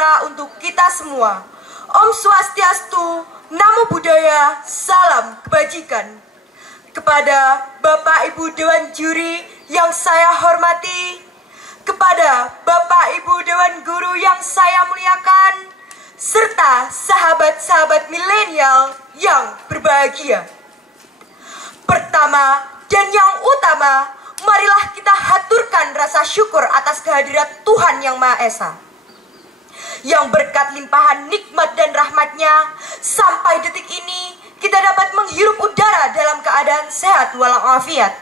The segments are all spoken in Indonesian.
sejahtera untuk kita semua. Om Swastiastu, Namo Buddhaya, salam kebajikan. Kepada Bapak Ibu Dewan Juri yang saya hormati, kepada Bapak Ibu Dewan Guru yang saya muliakan, serta sahabat-sahabat milenial yang berbahagia. Pertama dan yang utama, marilah kita haturkan rasa syukur atas kehadirat Tuhan Yang Maha Esa, yang berkat limpahan nikmat dan rahmatnya, sampai detik ini kita dapat menghirup udara dalam keadaan sehat walafiat.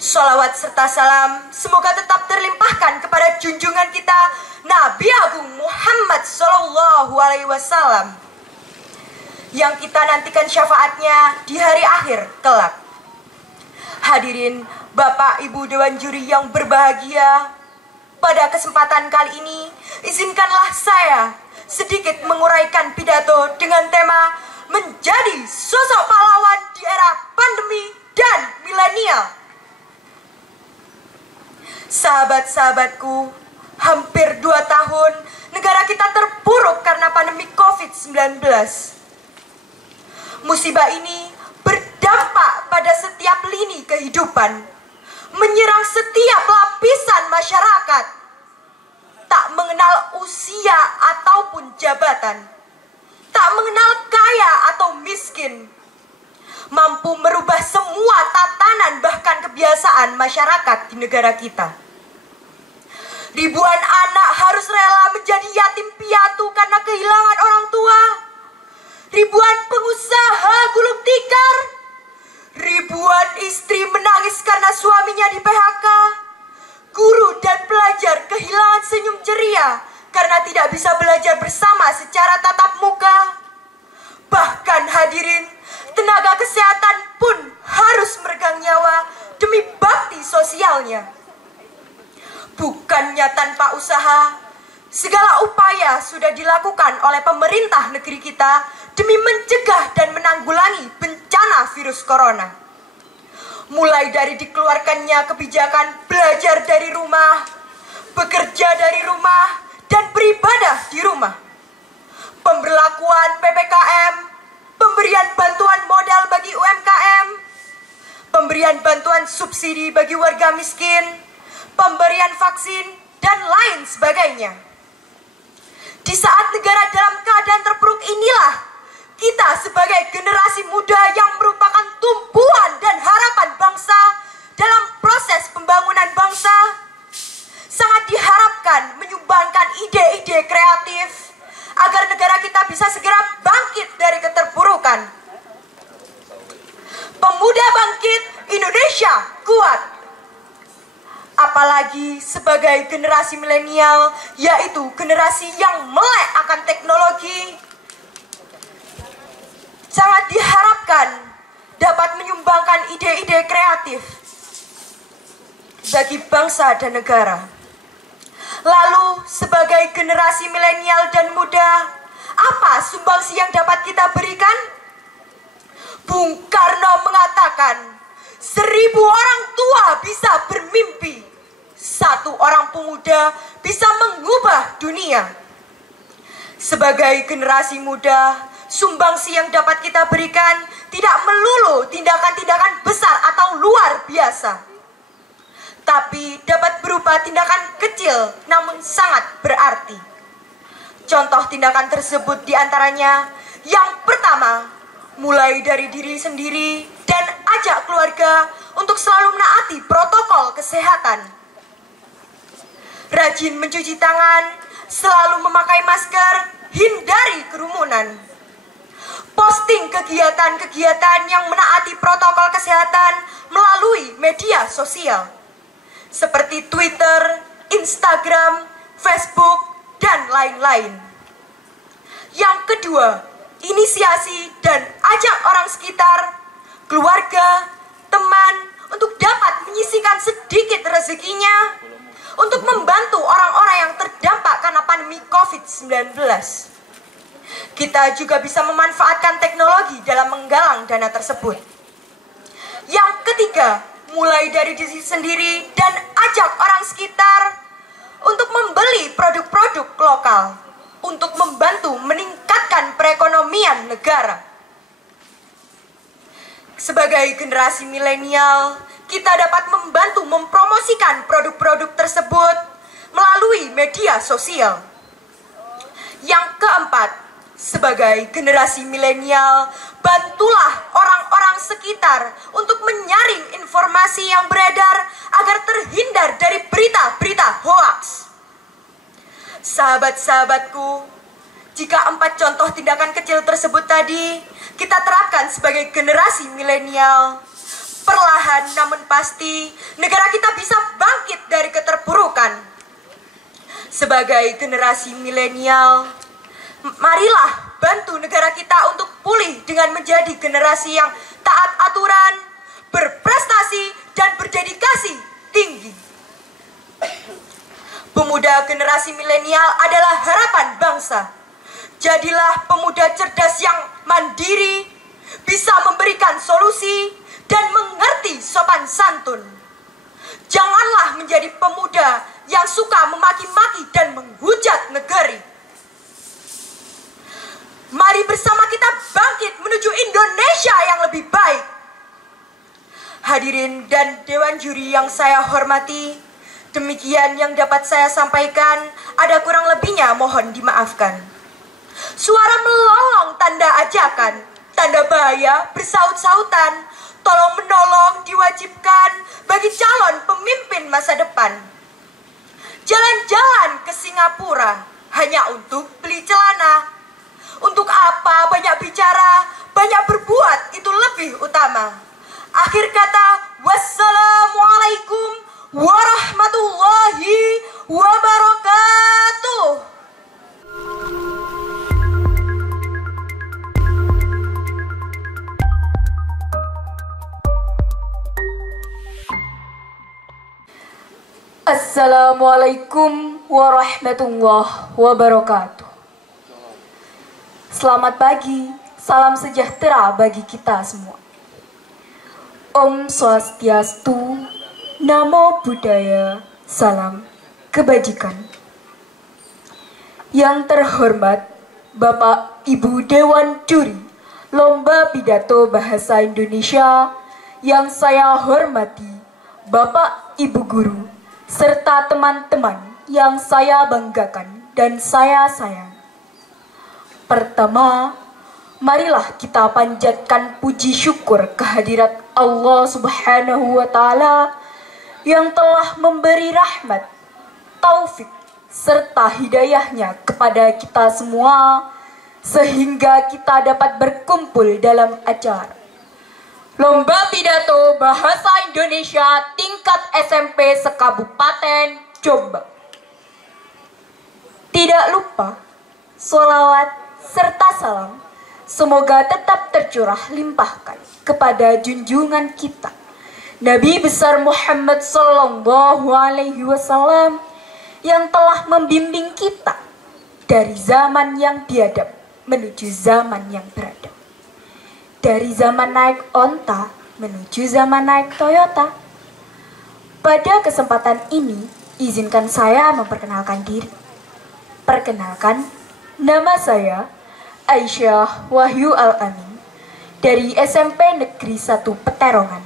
Sholawat serta salam semoga tetap terlimpahkan kepada junjungan kita Nabi Agung Muhammad SAW, yang kita nantikan syafaatnya di hari akhir kelak. Hadirin Bapak Ibu Dewan Juri yang berbahagia, pada kesempatan kali ini izinkanlah saya sedikit menguraikan pidato dengan tema menjadi sosok pahlawan di era pandemi dan milenial. Sahabat-sahabatku, hampir 2 tahun negara kita terpuruk karena pandemi COVID-19. Musibah ini berdampak pada setiap lini kehidupan, menyerang setiap lapisan masyarakat, tak mengenal usia ataupun jabatan, tak mengenal kaya atau miskin, mampu merubah semua tatanan bahkan kebiasaan masyarakat di negara kita. Ribuan anak harus rela menjadi yatim piatu karena kehilangan orang tua. Ribuan pengusaha gulung tikar. Ribuan istri menangis karena suaminya di PHK. Guru dan pelajar kehilangan senyum ceria karena tidak bisa belajar bersama secara tatap muka. Bahkan hadirin, tenaga kesehatan pun harus meregang nyawa demi bakti sosialnya. Bukannya tanpa usaha, segala upaya sudah dilakukan oleh pemerintah negeri kita demi mencegah dan menanggulangi bencana virus corona. Mulai dari dikeluarkannya kebijakan belajar dari rumah, bekerja dari rumah, dan beribadah di rumah. Pemberlakuan PPKM, pemberian bantuan modal bagi UMKM, pemberian bantuan subsidi bagi warga miskin, pemberian vaksin, dan lain sebagainya. Di saat negara dalam keadaan terpuruk inilah, kita sebagai generasi muda yang merupakan tumpuan dan harapan bangsa dalam proses pembangunan bangsa, sangat diharapkan menyumbangkan ide-ide kreatif agar negara kita bisa segera bangkit dari keterpurukan. Pemuda bangkit, Indonesia kuat. Apalagi sebagai generasi milenial, yaitu generasi yang melek akan teknologi, sangat diharapkan dapat menyumbangkan ide-ide kreatif bagi bangsa dan negara. Lalu sebagai generasi milenial dan muda, apa sumbangsi yang dapat kita berikan? Bung Karno mengatakan, 1000 orang tua bisa bermimpi, 1 orang pemuda bisa mengubah dunia. Sebagai generasi muda, sumbangsi yang dapat kita berikan tidak melulu tindakan-tindakan besar atau luar biasa, tapi dapat berupa tindakan kecil namun sangat berarti. Contoh tindakan tersebut diantaranya, yang pertama, mulai dari diri sendiri dan ajak keluarga untuk selalu menaati protokol kesehatan. Rajin mencuci tangan, selalu memakai masker, hindari kerumunan. Posting kegiatan-kegiatan yang menaati protokol kesehatan melalui media sosial seperti Twitter, Instagram, Facebook, dan lain-lain. Yang kedua, inisiasi dan ajak orang sekitar, keluarga, teman untuk dapat menyisihkan sedikit rezekinya untuk membantu orang-orang yang terdampak karena pandemi COVID-19. Kita juga bisa memanfaatkan teknologi dalam menggalang dana tersebut. Yang ketiga, mulai dari diri sendiri dan ajak orang sekitar untuk membeli produk-produk lokal, untuk membantu meningkatkan perekonomian negara. Sebagai generasi milenial, kita dapat membantu mempromosikan produk-produk tersebut melalui media sosial. Yang keempat, sebagai generasi milenial, bantulah orang-orang sekitar untuk menyaring informasi yang beredar agar terhindar dari berita-berita hoaks. Sahabat-sahabatku, jika 4 contoh tindakan kecil tersebut tadi kita terapkan sebagai generasi milenial, perlahan namun pasti negara kita bisa bangkit dari keterpurukan. Sebagai generasi milenial, marilah bantu negara kita untuk pulih dengan menjadi generasi yang taat aturan, berprestasi, dan berdedikasi tinggi. Pemuda generasi milenial adalah harapan bangsa. Jadilah pemuda cerdas yang mandiri, bisa memberikan solusi, dan mengerti sopan santun. Janganlah menjadi pemuda yang suka memaki-maki dan menghujat negeri. Mari bersama kita bangkit menuju Indonesia yang lebih baik. Hadirin dan Dewan Juri yang saya hormati, demikian yang dapat saya sampaikan. Ada kurang lebihnya mohon dimaafkan. Suara melolong tanda ajakan, tanda bahaya bersaut-sautan. Tolong menolong diwajibkan bagi calon pemimpin masa depan. Jalan-jalan ke Singapura hanya untuk beli celana. Untuk apa banyak bicara, banyak berbuat itu lebih utama. Akhir kata, wassalamualaikum warahmatullahi wabarakatuh. Assalamualaikum warahmatullahi wabarakatuh. Selamat pagi, salam sejahtera bagi kita semua. Om Swastiastu, Namo Buddhaya, salam kebajikan. Yang terhormat Bapak Ibu Dewan Juri Lomba Pidato Bahasa Indonesia, yang saya hormati Bapak Ibu Guru, serta teman-teman yang saya banggakan dan saya sayang. Pertama, marilah kita panjatkan puji syukur kehadirat Allah Subhanahu wa Ta'ala yang telah memberi rahmat, taufik, serta hidayahnya kepada kita semua, sehingga kita dapat berkumpul dalam acara Lomba Pidato Bahasa Indonesia tingkat SMP se-Kabupaten Jombang. Tidak lupa, sholawat serta salam semoga tetap tercurah limpahkan kepada junjungan kita, Nabi besar Muhammad Sallallahu Alaihi Wasallam, yang telah membimbing kita dari zaman yang biadab menuju zaman yang beradab. Dari zaman naik onta menuju zaman naik Toyota. Pada kesempatan ini, izinkan saya memperkenalkan diri. Perkenalkan, nama saya Aisyah Wahyu Al-Amin dari SMP Negeri 1 Peterongan,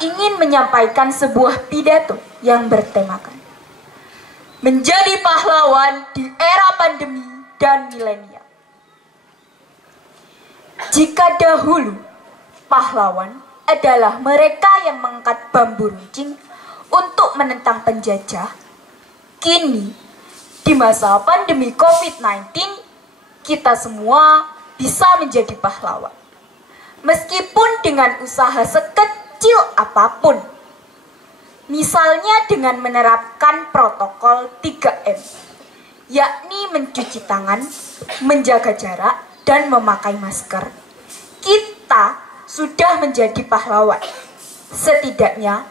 ingin menyampaikan sebuah pidato yang bertemakan menjadi pahlawan di era pandemi dan milenial. Jika dahulu pahlawan adalah mereka yang mengangkat bambu runcing untuk menentang penjajah, kini di masa pandemi COVID-19 kita semua bisa menjadi pahlawan. Meskipun dengan usaha sekecil apapun, misalnya dengan menerapkan protokol 3M, yakni mencuci tangan, menjaga jarak, dan memakai masker, kita sudah menjadi pahlawan. Setidaknya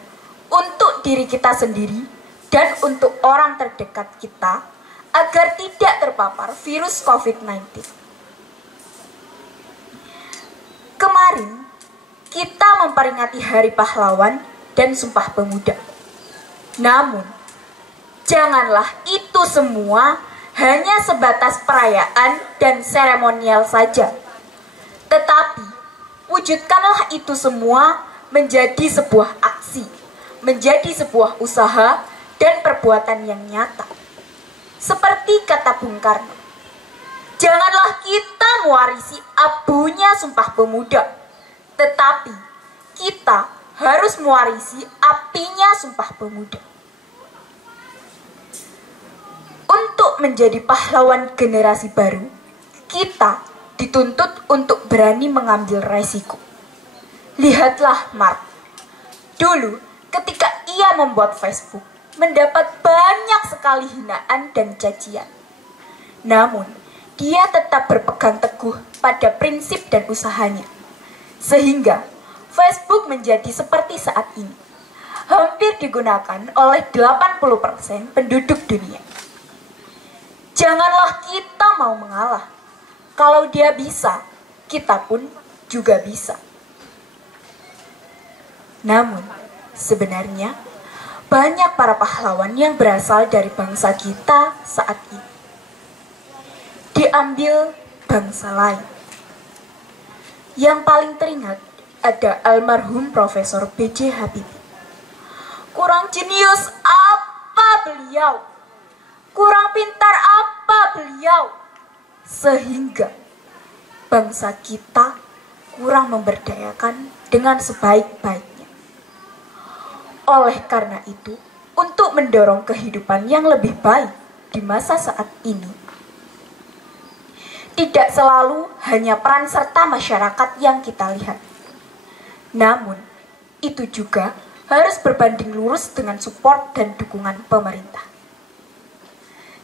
untuk diri kita sendiri dan untuk orang terdekat kita agar tidak terpapar virus COVID-19. Kemarin kita memperingati Hari Pahlawan dan Sumpah Pemuda. Namun, Janganlah itu semua hanya sebatas perayaan dan seremonial saja. Tetapi, wujudkanlah itu semua menjadi sebuah aksi, menjadi sebuah usaha dan perbuatan yang nyata. Seperti kata Bung Karno, janganlah kita mewarisi abunya Sumpah Pemuda, tetapi kita harus mewarisi apinya Sumpah Pemuda. Untuk menjadi pahlawan generasi baru, kita dituntut untuk berani mengambil resiko. Lihatlah Mark. Dulu, ketika ia membuat Facebook, mendapat banyak sekali hinaan dan cacian. Namun, dia tetap berpegang teguh pada prinsip dan usahanya. Sehingga, Facebook menjadi seperti saat ini. Hampir digunakan oleh 80% penduduk dunia. Janganlah kita mau mengalah. Kalau dia bisa, kita pun juga bisa. Namun, sebenarnya banyak para pahlawan yang berasal dari bangsa kita saat ini. Diambil bangsa lain. Yang paling teringat ada almarhum Profesor B.J. Habibie. Kurang jenius apa beliau? Kurang pintar apa beliau? Sehingga bangsa kita kurang memberdayakan dengan sebaik-baiknya. Oleh karena itu, untuk mendorong kehidupan yang lebih baik di masa saat ini, tidak selalu hanya peran serta masyarakat yang kita lihat. Namun, itu juga harus berbanding lurus dengan support dan dukungan pemerintah.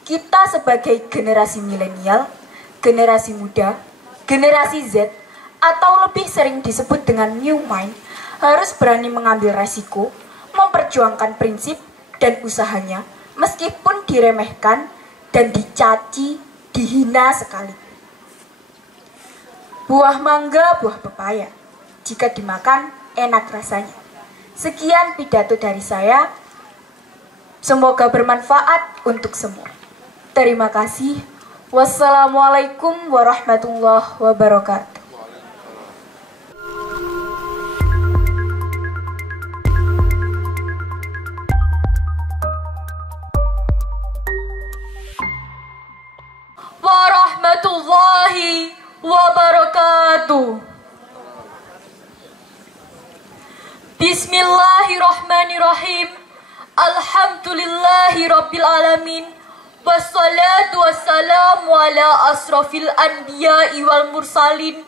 Kita sebagai generasi milenial, generasi muda, generasi Z, atau lebih sering disebut dengan New Mind, harus berani mengambil resiko, memperjuangkan prinsip dan usahanya, meskipun diremehkan dan dicaci, dihina sekali. Buah mangga, buah pepaya, jika dimakan enak rasanya. Sekian pidato dari saya, semoga bermanfaat untuk semua. Terima kasih. Wassalamualaikum warahmatullahi wabarakatuh. Warahmatullahi wabarakatuh. Bismillahirrahmanirrahim. Alhamdulillahi rabbil alamin. Wassalatu wassalamu ala asrafil anbiya'i wal mursalin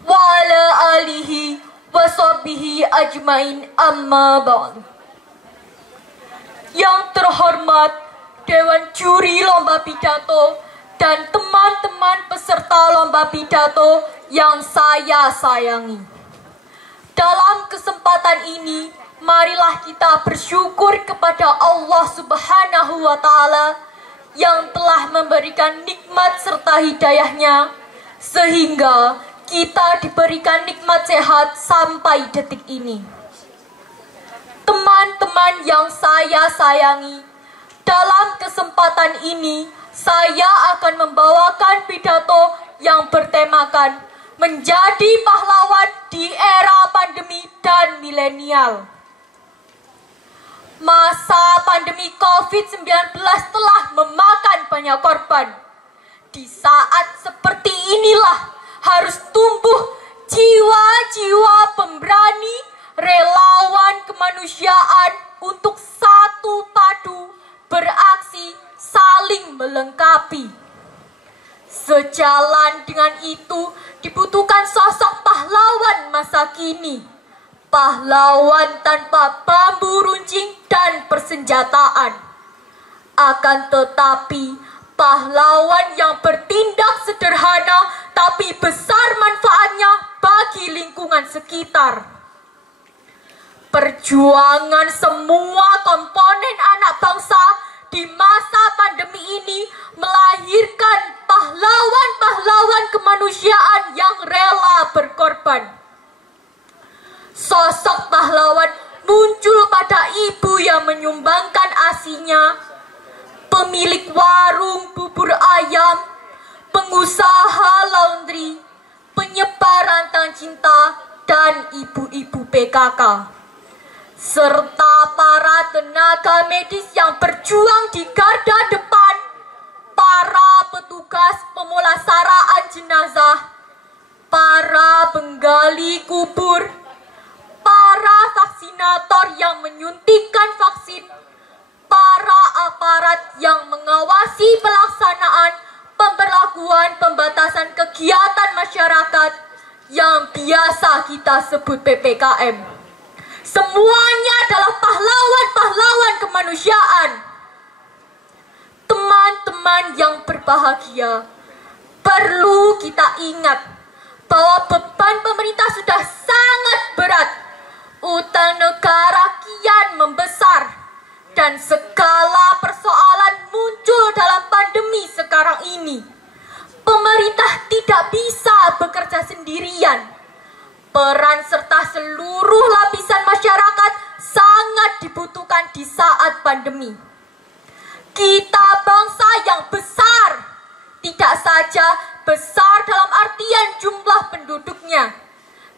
wa ala alihi wa sahbihi ajmain, amma ba'du. Yang terhormat Dewan Juri Lomba Pidato dan teman-teman peserta Lomba Pidato yang saya sayangi. Dalam kesempatan ini, marilah kita bersyukur kepada Allah Subhanahu wa Ta'ala yang telah memberikan nikmat serta hidayahnya, sehingga kita diberikan nikmat sehat sampai detik ini. Teman-teman yang saya sayangi, dalam kesempatan ini saya akan membawakan pidato yang bertemakan menjadi pahlawan di era pandemi dan milenial. Masa pandemi COVID-19 telah memakan banyak korban. Di saat seperti inilah harus tumbuh jiwa-jiwa pemberani, relawan kemanusiaan untuk satu padu beraksi saling melengkapi. Sejalan dengan itu dibutuhkan sosok pahlawan masa kini. Pahlawan tanpa bambu runcing dan persenjataan. Akan tetapi, pahlawan yang bertindak sederhana tapi besar manfaatnya bagi lingkungan sekitar. Perjuangan semua komponen anak bangsa di masa pandemi ini melahirkan pahlawan-pahlawan kemanusiaan yang rela berkorban. Sosok pahlawan muncul pada ibu yang menyumbangkan ASI-nya, pemilik warung bubur ayam, pengusaha laundry, penyebar rantang cinta, dan ibu-ibu PKK, serta para tenaga medis yang berjuang di garda depan, para petugas pemulasaraan jenazah, para penggali kubur, para vaksinator yang menyuntikkan vaksin, para aparat yang mengawasi pelaksanaan pemberlakuan pembatasan kegiatan masyarakat yang biasa kita sebut PPKM. Semuanya adalah pahlawan-pahlawan kemanusiaan. Teman-teman yang berbahagia, perlu kita ingat bahwa beban pemerintah sudah sangat berat. Utang negara kian membesar dan segala persoalan muncul dalam pandemi sekarang ini. Pemerintah tidak bisa bekerja sendirian. Peran serta seluruh lapisan masyarakat sangat dibutuhkan di saat pandemi. Kita bangsa yang besar, tidak saja besar dalam artian jumlah penduduknya,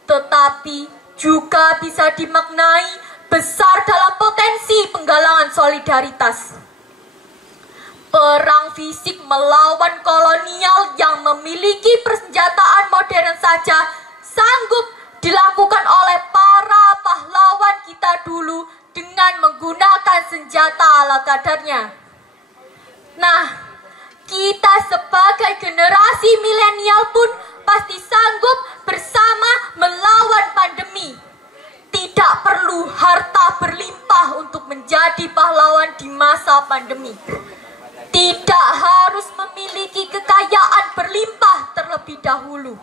tetapi juga bisa dimaknai besar dalam potensi penggalangan solidaritas. Perang fisik melawan kolonial yang memiliki persenjataan modern saja sanggup dilakukan oleh para pahlawan kita dulu dengan menggunakan senjata ala kadarnya. Nah, kita sebagai generasi milenial pun pasti sanggup bersama melawan pandemi. Tidak perlu harta berlimpah untuk menjadi pahlawan di masa pandemi. Tidak harus memiliki kekayaan berlimpah terlebih dahulu.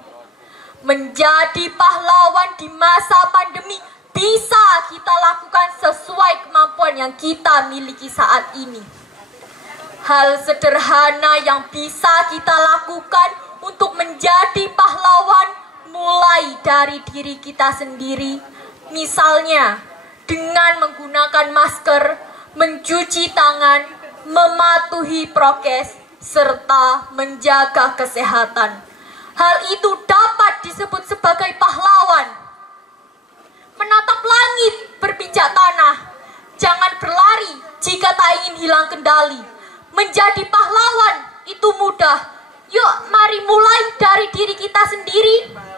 Menjadi pahlawan di masa pandemi bisa kita lakukan sesuai kemampuan yang kita miliki saat ini. Hal sederhana yang bisa kita lakukan untuk menjadi pahlawan mulai dari diri kita sendiri. Misalnya, dengan menggunakan masker, mencuci tangan, mematuhi prokes, serta menjaga kesehatan. Hal itu dapat disebut sebagai pahlawan. Menatap langit, berpijak tanah. Jangan berlari jika tak ingin hilang kendali. Menjadi pahlawan itu mudah. Yuk, mari mulai dari diri kita sendiri.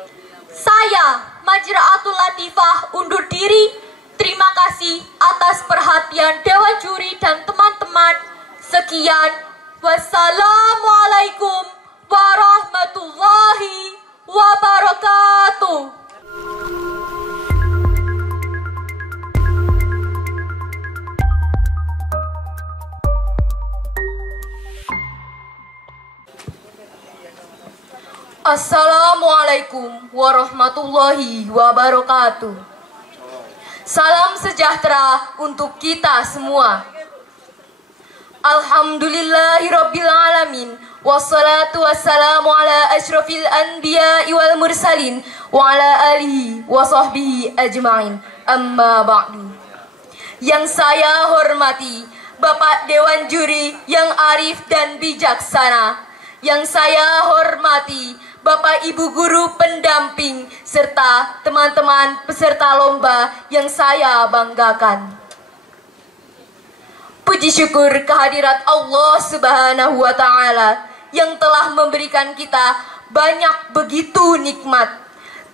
Saya, Majraatul Latifah, undur diri. Terima kasih atas perhatian Dewan Juri dan teman-teman. Sekian. Wassalamualaikum warahmatullahi wabarakatuh. Assalamualaikum warahmatullahi wabarakatuh. Salam sejahtera untuk kita semua. Alhamdulillahirabbil alamin. Wassalatu wassalamu ala asyrafil anbiya'i wal mursalin wa ala alihi wa sahbihi ajma'in. Amma ba'du. Yang saya hormati Bapak Dewan Juri yang arif dan bijaksana. Yang saya hormati Bapak Ibu Guru pendamping serta teman-teman peserta lomba yang saya banggakan. Puji syukur kehadirat Allah Subhanahu wa Ta'ala yang telah memberikan kita banyak begitu nikmat,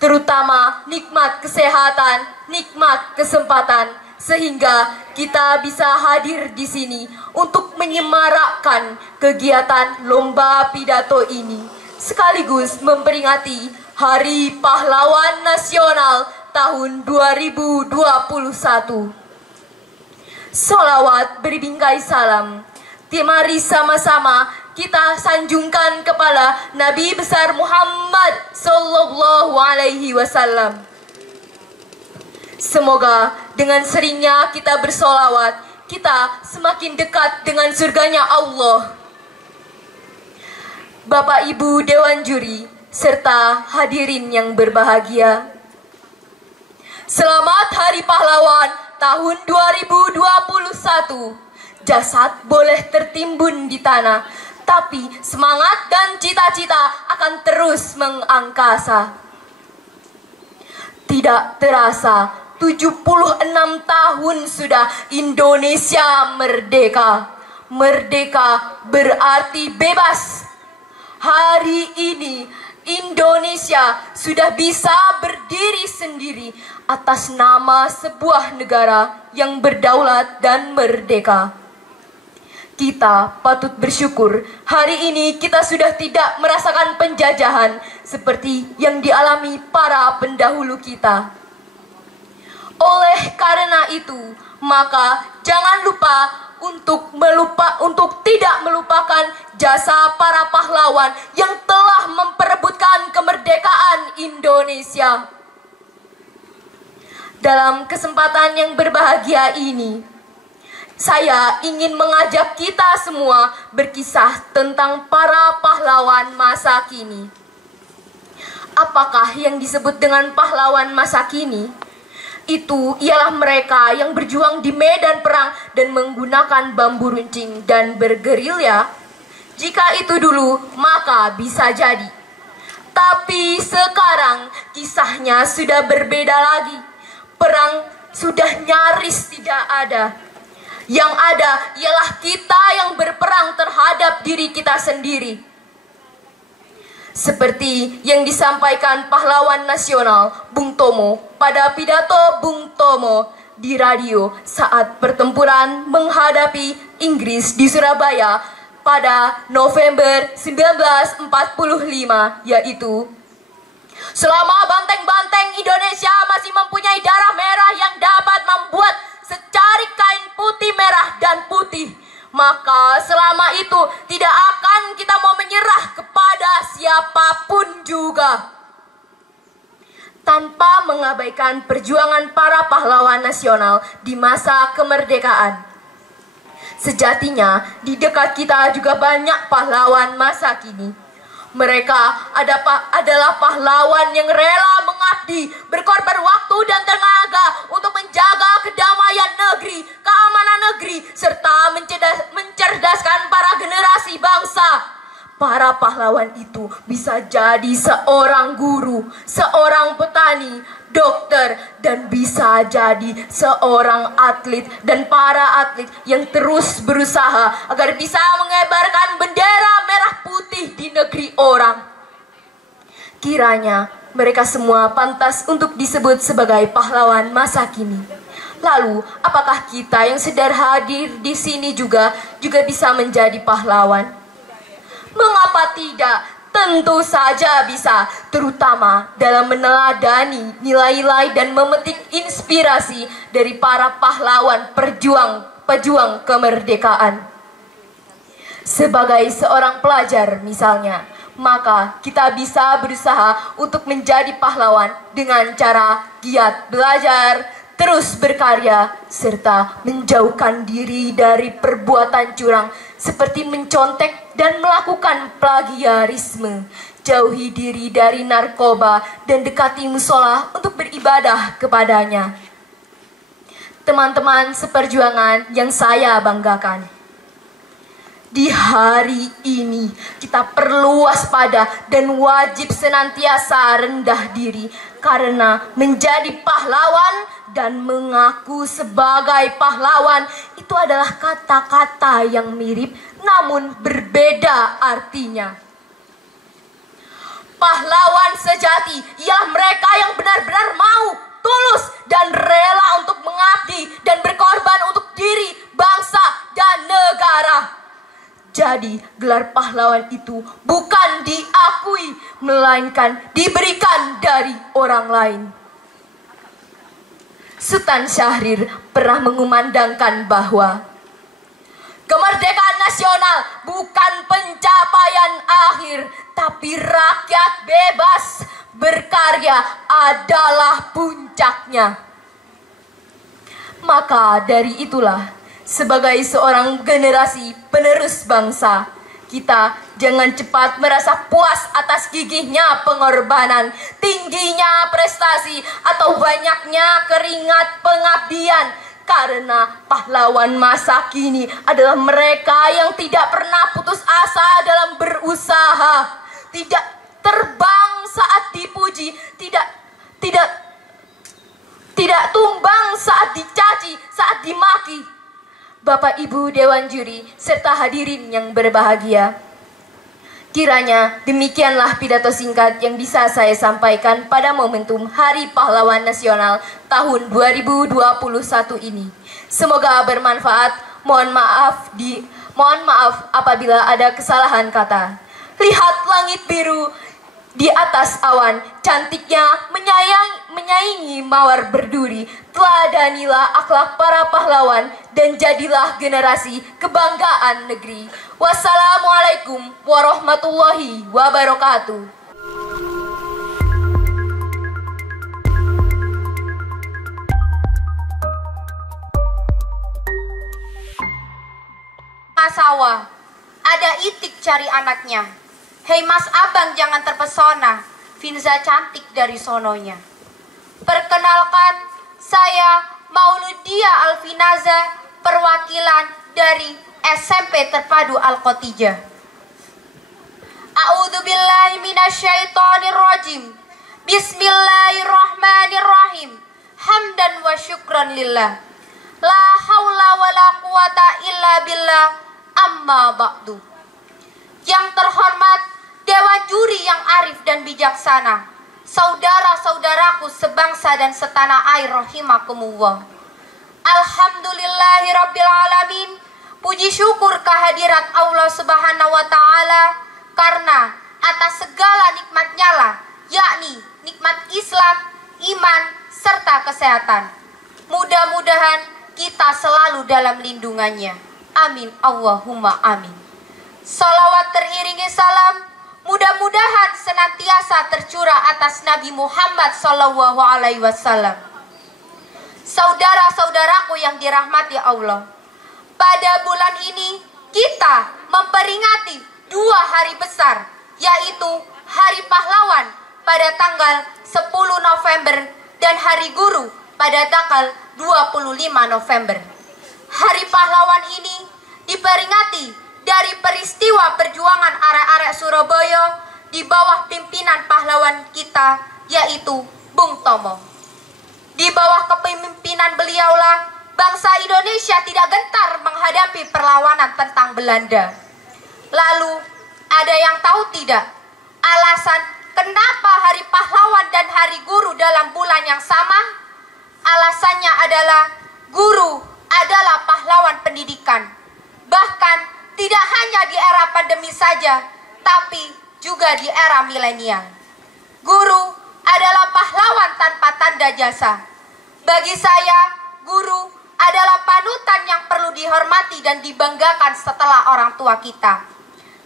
terutama nikmat kesehatan, nikmat kesempatan, sehingga kita bisa hadir di sini untuk menyemarakkan kegiatan lomba pidato ini, sekaligus memperingati Hari Pahlawan Nasional tahun 2021. Sholawat berbingkai salam. Mari sama-sama kita sanjungkan kepada Nabi besar Muhammad Sallallahu Alaihi Wasallam. Semoga dengan seringnya kita bersolawat, kita semakin dekat dengan surganya Allah. Bapak Ibu Dewan Juri serta hadirin yang berbahagia, selamat Hari Pahlawan tahun 2021. jasad boleh tertimbun di tanah, tapi semangat dan cita-cita akan terus mengangkasa. Tidak terasa 76 tahun sudah Indonesia merdeka. Merdeka berarti bebas. Hari ini Indonesia sudah bisa berdiri sendiri atas nama sebuah negara yang berdaulat dan merdeka. Kita patut bersyukur hari ini kita sudah tidak merasakan penjajahan seperti yang dialami para pendahulu kita. Oleh karena itu, maka jangan lupa untuk tidak melupakan jasa para pahlawan yang telah memperebutkan kemerdekaan Indonesia. Dalam kesempatan yang berbahagia ini, saya ingin mengajak kita semua berkisah tentang para pahlawan masa kini. Apakah yang disebut dengan pahlawan masa kini? Itu ialah mereka yang berjuang di medan perang dan menggunakan bambu runcing dan bergerilya. Jika itu dulu, maka bisa jadi. Tapi sekarang kisahnya sudah berbeda lagi. Perang sudah nyaris tidak ada. Yang ada ialah kita yang berperang terhadap diri kita sendiri. Seperti yang disampaikan pahlawan nasional Bung Tomo pada pidato Bung Tomo di radio saat pertempuran menghadapi Inggris di Surabaya pada November 1945, yaitu: selama banteng-banteng Indonesia masih mempunyai darah merah yang dapat membuat secarik kain putih, merah, dan putih, maka selama itu tidak akan kita mau menyerah kepada siapapun juga. Tanpa mengabaikan perjuangan para pahlawan nasional di masa kemerdekaan. Sejatinya di dekat kita juga banyak pahlawan masa kini. Mereka adalah pahlawan yang rela mengabdi, berkorban waktu dan tenaga untuk menjaga kedamaian negeri, keamanan negeri, serta mencerdaskan para generasi bangsa. Para pahlawan itu bisa jadi seorang guru, seorang petani, dokter, dan bisa jadi seorang atlet dan para atlet yang terus berusaha agar bisa mengibarkan bendera merah putih di negeri orang. Kiranya mereka semua pantas untuk disebut sebagai pahlawan masa kini. Lalu, apakah kita yang sedang hadir di sini juga bisa menjadi pahlawan? Mengapa tidak? Tentu saja bisa, terutama dalam meneladani nilai-nilai dan memetik inspirasi dari para pahlawan pejuang kemerdekaan. Sebagai seorang pelajar misalnya, maka kita bisa berusaha untuk menjadi pahlawan dengan cara giat belajar, terus berkarya, serta menjauhkan diri dari perbuatan curang seperti mencontek dan melakukan plagiarisme. Jauhi diri dari narkoba dan dekati musola untuk beribadah kepadanya. Teman-teman seperjuangan yang saya banggakan, di hari ini kita perlu waspada dan wajib senantiasa rendah diri, karena menjadi pahlawan dan mengaku sebagai pahlawan itu adalah kata-kata yang mirip namun berbeda artinya. Pahlawan sejati ialah mereka yang benar-benar mau, tulus, dan rela untuk mengabdi dan berkorban untuk diri, bangsa, dan negara. Jadi gelar pahlawan itu bukan diakui, melainkan diberikan dari orang lain. Sultan Syahrir pernah mengumandangkan bahwa kemerdekaan nasional bukan pencapaian akhir, tapi rakyat bebas berkarya adalah puncaknya. Maka dari itulah, sebagai seorang generasi penerus bangsa, kita jangan cepat merasa puas atas gigihnya pengorbanan, tingginya prestasi, atau banyaknya keringat pengabdian. Karena pahlawan masa kini adalah mereka yang tidak pernah putus asa dalam berusaha, tidak terbang saat dipuji, tidak tumbang saat dicaci, saat dimaki. Bapak Ibu Dewan Juri serta hadirin yang berbahagia, kiranya demikianlah pidato singkat yang bisa saya sampaikan pada momentum Hari Pahlawan Nasional tahun 2021 ini. Semoga bermanfaat. Mohon maaf apabila ada kesalahan kata. Lihat langit biru di atas awan, cantiknya menyaingi mawar berduri. Teladanilah akhlak para pahlawan dan jadilah generasi kebanggaan negeri. Wassalamualaikum warahmatullahi wabarakatuh. Sawah, ada itik cari anaknya. Hei mas abang jangan terpesona, Finza cantik dari sononya. Perkenalkan, saya Mauludia Alfinaza, perwakilan dari SMP Terpadu Al-Qotijah. A'udzubillahi minasyaitonirrajim. Bismillahirrahmanirrahim. Hamdan wa syukran lillah. La haula wa la quwata illa billah. Amma ba'du. Yang terhormat Dewan Juri yang arif dan bijaksana, saudara-saudaraku sebangsa dan setanah air rahimakumullah. Alhamdulillahi rabbil alamin. Puji syukur kehadirat Allah Subhanahu wa taala karena atas segala nikmatnya lah, yakni nikmat Islam, iman serta kesehatan. Mudah-mudahan kita selalu dalam lindungannya. Amin Allahumma amin. Salawat teriringi salam mudah-mudahan senantiasa tercurah atas Nabi Muhammad sallallahu alaihi wasallam. Saudara-saudaraku yang dirahmati Allah, pada bulan ini kita memperingati 2 hari besar, yaitu Hari Pahlawan pada tanggal 10 November dan Hari Guru pada tanggal 25 November. Hari Pahlawan ini diperingati dari peristiwa perjuangan arek-arek Surabaya di bawah pimpinan pahlawan kita, yaitu Bung Tomo. Di bawah kepemimpinan beliaulah bangsa Indonesia tidak gentar menghadapi perlawanan tentang Belanda. Lalu, ada yang tahu tidak alasan kenapa Hari Pahlawan dan Hari Guru dalam bulan yang sama? Alasannya adalah guru adalah pahlawan pendidikan. Bahkan tidak hanya di era pandemi saja, tapi juga di era milenial. Guru adalah pahlawan tanpa tanda jasa. Bagi saya, guru adalah panutan yang perlu dihormati dan dibanggakan setelah orang tua kita.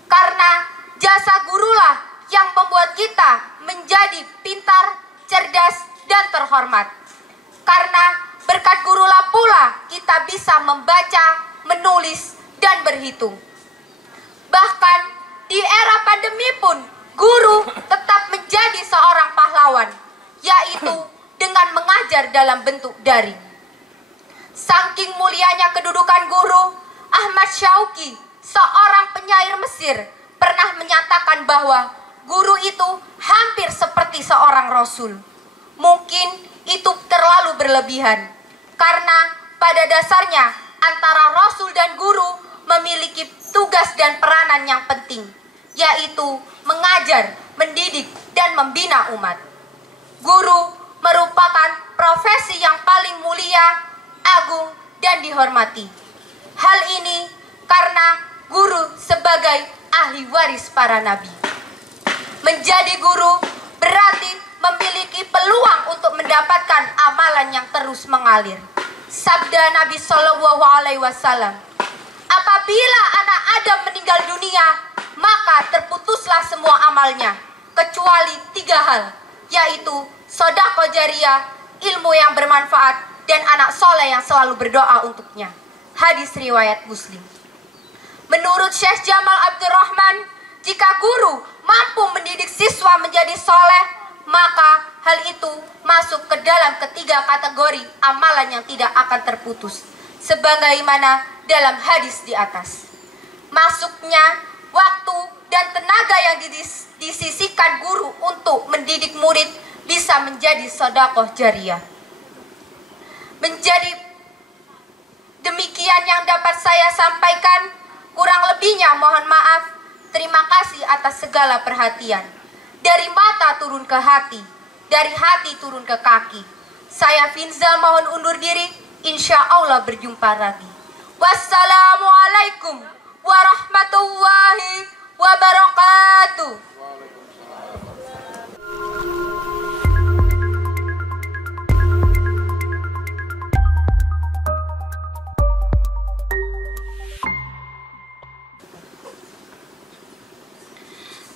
Karena jasa gurulah yang membuat kita menjadi pintar, cerdas, dan terhormat. Karena berkat gurulah pula kita bisa membaca, menulis, dan berhitung. Bahkan di era pandemi pun guru tetap menjadi seorang pahlawan, yaitu dengan mengajar dalam bentuk daring. Saking mulianya kedudukan guru, Ahmad Syauqi, seorang penyair Mesir, pernah menyatakan bahwa guru itu hampir seperti seorang rasul. Mungkin itu terlalu berlebihan, karena pada dasarnya antara rasul dan guru memiliki tugas dan peranan yang penting, yaitu mengajar, mendidik, dan membina umat. Guru merupakan profesi yang paling mulia, agung, dan dihormati. Hal ini karena guru sebagai ahli waris para nabi. Menjadi guru berarti memiliki peluang untuk mendapatkan amalan yang terus mengalir. Sabda Nabi Shallallahu Alaihi Wasallam, apabila anak Adam meninggal dunia, maka terputuslah semua amalnya, kecuali 3 hal, yaitu sedekah jariyah, ilmu yang bermanfaat, dan anak soleh yang selalu berdoa untuknya. Hadis riwayat Muslim. Menurut Syekh Jamal Abdurrahman, jika guru mampu mendidik siswa menjadi soleh, maka hal itu masuk ke dalam ketiga kategori amalan yang tidak akan terputus, sebagaimana dalam hadis di atas. Masuknya waktu dan tenaga yang disisihkan guru untuk mendidik murid bisa menjadi sedekah jariyah. Menjadi demikian yang dapat saya sampaikan, kurang lebihnya mohon maaf. Terima kasih atas segala perhatian. Dari mata turun ke hati, dari hati turun ke kaki. Saya Finza mohon undur diri, insya Allah berjumpa lagi. Wassalamualaikum warahmatullahi wabarakatuh.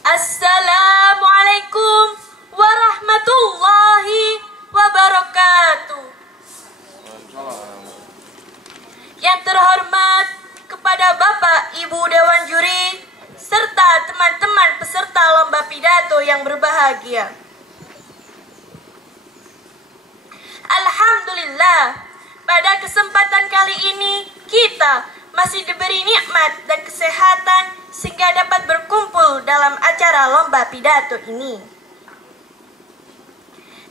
Assalamualaikum warahmatullahi wabarakatuh. Yang terhormat kepada Bapak Ibu Dewan Juri serta teman-teman peserta lomba pidato yang berbahagia. Alhamdulillah, pada kesempatan kali ini kita masih diberi nikmat dan kesehatan sehingga dapat berkumpul dalam acara lomba pidato ini.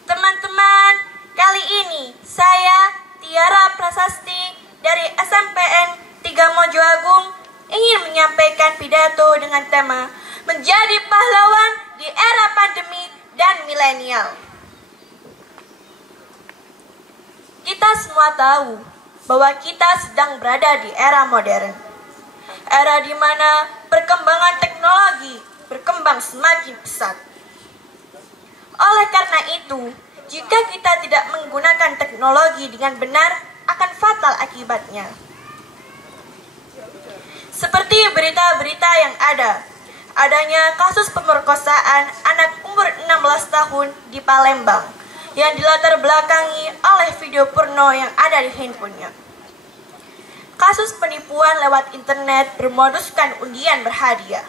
Teman-teman, kali ini saya Tiara Prasasti dari SMPN 3 Mojo Agung ingin menyampaikan pidato dengan tema Menjadi Pahlawan di Era Pandemi dan Milenial. Kita semua tahu bahwa kita sedang berada di era modern. Era di mana perkembangan teknologi berkembang semakin pesat. Oleh karena itu, jika kita tidak menggunakan teknologi dengan benar, akan fatal akibatnya. Seperti berita-berita yang adanya kasus pemerkosaan anak umur 16 tahun di Palembang yang dilatar belakangi oleh video porno yang ada di handphonenya. Kasus penipuan lewat internet bermoduskan undian berhadiah.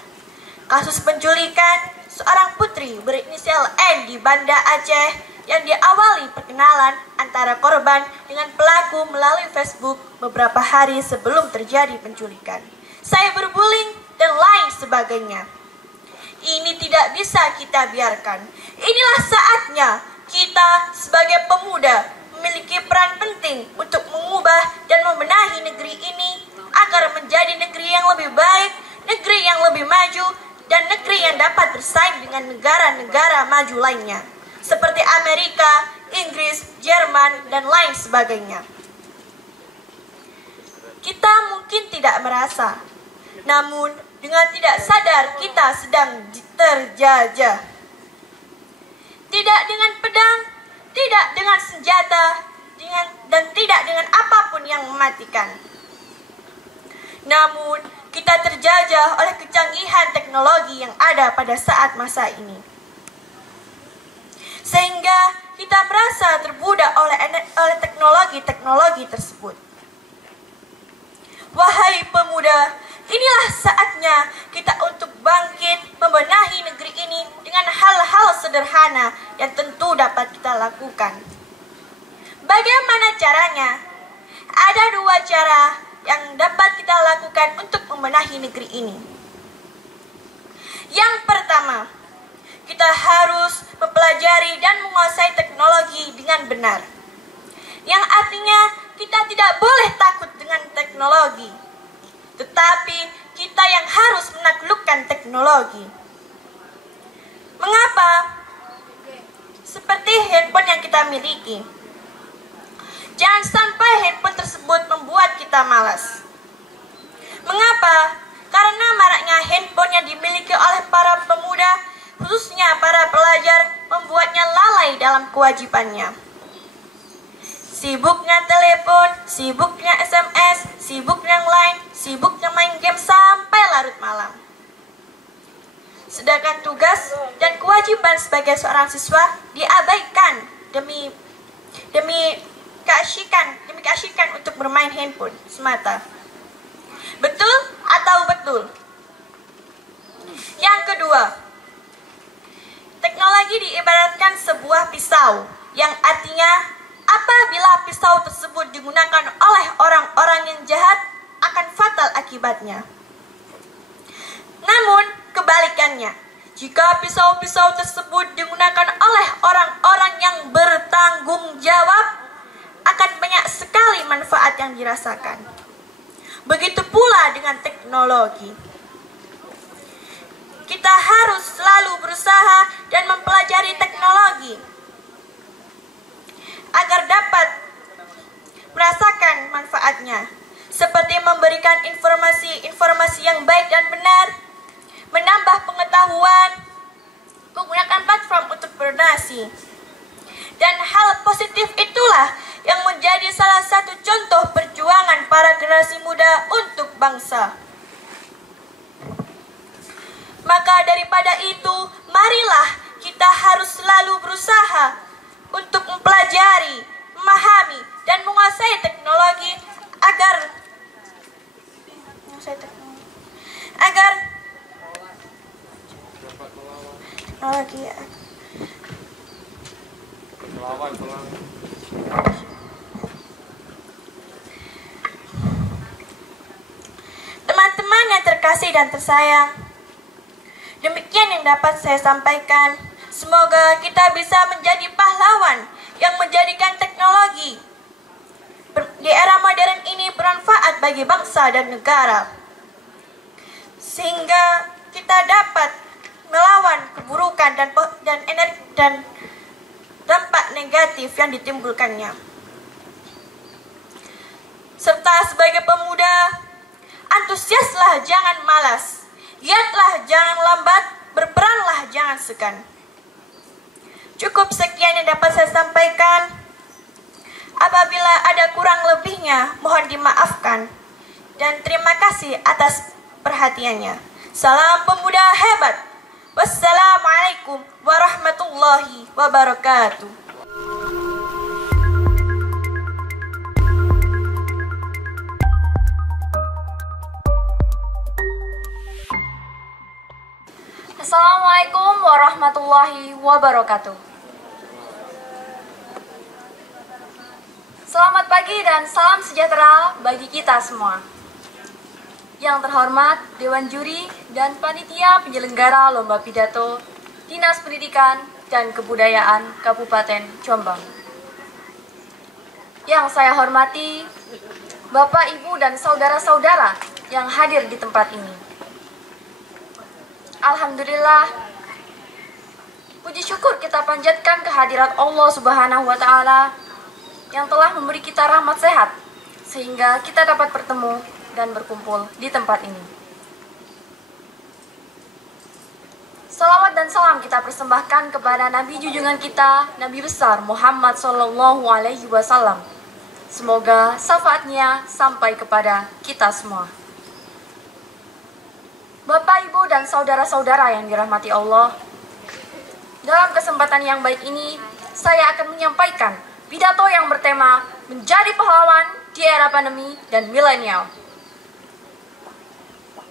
Kasus penculikan seorang putri berinisial N di Banda Aceh yang diawali perkenalan antara korban dengan pelaku melalui Facebook beberapa hari sebelum terjadi penculikan. Cyberbullying dan lain sebagainya. Ini tidak bisa kita biarkan. Inilah saatnya kita sebagai pemuda memiliki peran penting untuk mengubah dan membenahi negeri ini agar menjadi negeri yang lebih baik, negeri yang lebih maju, dan negeri yang dapat bersaing dengan negara-negara maju lainnya seperti Amerika, Inggris, Jerman, dan lain sebagainya. Kita mungkin tidak merasa, namun dengan tidak sadar kita sedang terjajah. Tidak dengan pedang, tidak dengan senjata, dan tidak dengan apapun yang mematikan. Namun, kita terjajah oleh kecanggihan teknologi yang ada pada saat masa ini. Sehingga kita merasa terbudak oleh teknologi-teknologi tersebut. Wahai pemuda, inilah saatnya kita untuk bangkit membenahi negeri ini dengan hal-hal sederhana yang tentu dapat kita lakukan. Bagaimana caranya? Ada dua cara yang dapat kita lakukan untuk membenahi negeri ini. Yang pertama, kita harus mempelajari dan menguasai teknologi dengan benar. Yang artinya kita tidak boleh takut dengan teknologi, tetapi kita yang harus menaklukkan teknologi. Mengapa? Seperti handphone yang kita miliki. Jangan sampai handphone tersebut membuat kita malas. Mengapa? Karena maraknya handphone yang dimiliki oleh para pemuda, khususnya para pelajar, membuatnya lalai dalam kewajibannya. Sibuknya telepon, sibuknya SMS, sibuknya line, sibuknya main game sampai larut malam. Sedangkan tugas dan kewajiban sebagai seorang siswa diabaikan demi keasyikan untuk bermain handphone semata. Betul atau betul? Yang kedua, teknologi Teknologi diibaratkan sebuah pisau, yang artinya apabila pisau tersebut digunakan oleh orang-orang yang jahat akan fatal akibatnya. Namun kebalikannya, jika pisau-pisau tersebut digunakan oleh orang-orang yang bertanggung jawab, akan banyak sekali manfaat yang dirasakan. Begitu pula dengan teknologi. Kita harus selalu berusaha dan mempelajari teknologi agar dapat merasakan manfaatnya, seperti memberikan informasi-informasi yang baik dan benar, menambah pengetahuan, menggunakan platform untuk berdonasi. Dan hal positif itulah yang menjadi salah satu contoh perjuangan para generasi muda untuk bangsa. Maka daripada itu, marilah kita harus selalu berusaha untuk mempelajari, memahami, dan menguasai teknologi agar teknologi teman-teman yang terkasih dan tersayang, demikian yang dapat saya sampaikan. Semoga kita bisa menjadi pahlawan yang menjadikan teknologi di era modern ini bermanfaat bagi bangsa dan negara, sehingga kita dapat melawan keburukan dan dampak negatif yang ditimbulkannya. Serta sebagai pemuda, antusiaslah jangan malas, giatlah jangan lambat, berperanlah jangan segan. Cukup sekian yang dapat saya sampaikan. Apabila ada kurang lebihnya, mohon dimaafkan. Dan terima kasih atas perhatiannya. Salam pemuda hebat. Wassalamualaikum warahmatullahi wabarakatuh. Assalamualaikum warahmatullahi wabarakatuh. Selamat pagi dan salam sejahtera bagi kita semua. Yang terhormat Dewan Juri dan Panitia Penyelenggara Lomba Pidato Dinas Pendidikan dan Kebudayaan Kabupaten Jombang. Yang saya hormati Bapak, Ibu, dan saudara-saudara yang hadir di tempat ini. Alhamdulillah, puji syukur kita panjatkan kehadirat Allah Subhanahu wa Ta'ala yang telah memberi kita rahmat sehat sehingga kita dapat bertemu dan berkumpul di tempat ini. Salawat dan salam kita persembahkan kepada Nabi junjungan kita, Nabi besar Muhammad Sallallahu Alaihi Wasallam. Semoga syafaatnya sampai kepada kita semua. Bapak, Ibu, dan saudara-saudara yang dirahmati Allah, dalam kesempatan yang baik ini, saya akan menyampaikan pidato yang bertema menjadi pahlawan di era pandemi dan milenial.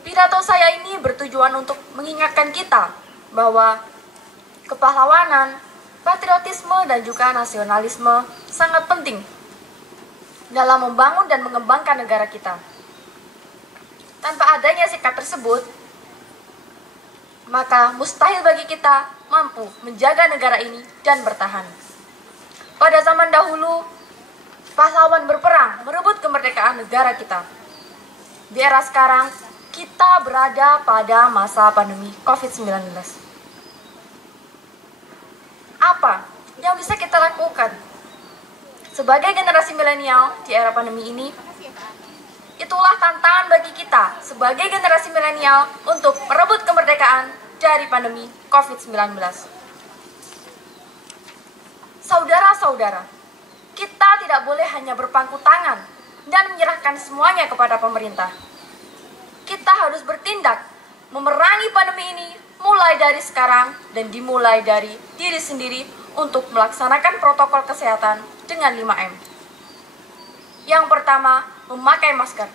Pidato saya ini bertujuan untuk mengingatkan kita bahwa kepahlawanan, patriotisme, dan juga nasionalisme sangat penting dalam membangun dan mengembangkan negara kita. Tanpa adanya sikap tersebut, maka mustahil bagi kita mampu menjaga negara ini dan bertahan. Pada zaman dahulu, pahlawan berperang merebut kemerdekaan negara kita. Di era sekarang, kita berada pada masa pandemi COVID-19. Apa yang bisa kita lakukan sebagai generasi milenial di era pandemi ini? Itulah tantangan bagi kita sebagai generasi milenial untuk merebut kemerdekaan dari pandemi COVID-19. Saudara-saudara, kita tidak boleh hanya berpangku tangan dan menyerahkan semuanya kepada pemerintah. Kita harus bertindak memerangi pandemi ini mulai dari sekarang dan dimulai dari diri sendiri untuk melaksanakan protokol kesehatan dengan 5M. Yang pertama, memakai masker.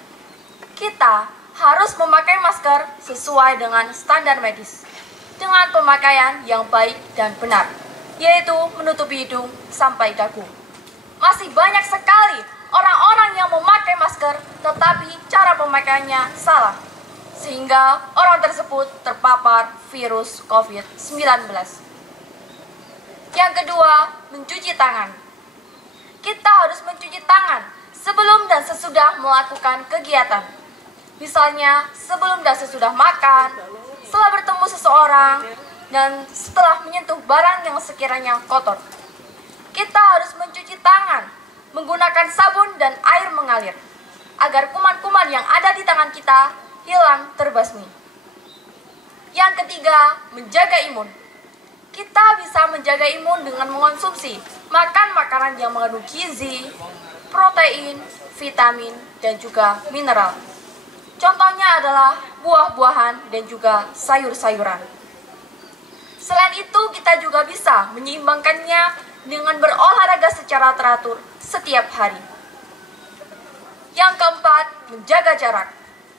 Kita harus memakai masker sesuai dengan standar medis. dengan pemakaian yang baik dan benar, yaitu menutupi hidung sampai dagu. Masih banyak sekali orang-orang yang memakai masker tetapi cara pemakaiannya salah, sehingga orang tersebut terpapar virus COVID-19. Yang kedua, mencuci tangan. Kita harus mencuci tangan sebelum dan sesudah melakukan kegiatan. Misalnya, sebelum dan sesudah makan, setelah bertemu seseorang, dan setelah menyentuh barang yang sekiranya kotor. Kita harus mencuci tangan menggunakan sabun dan air mengalir, agar kuman-kuman yang ada di tangan kita hilang terbasmi. Yang ketiga, menjaga imun. Kita bisa menjaga imun dengan mengonsumsi makan makanan yang mengandung gizi, protein, vitamin, dan juga mineral. Contohnya adalah buah-buahan dan juga sayur-sayuran. Selain itu, kita juga bisa menyeimbangkannya dengan berolahraga secara teratur setiap hari. Yang keempat, menjaga jarak.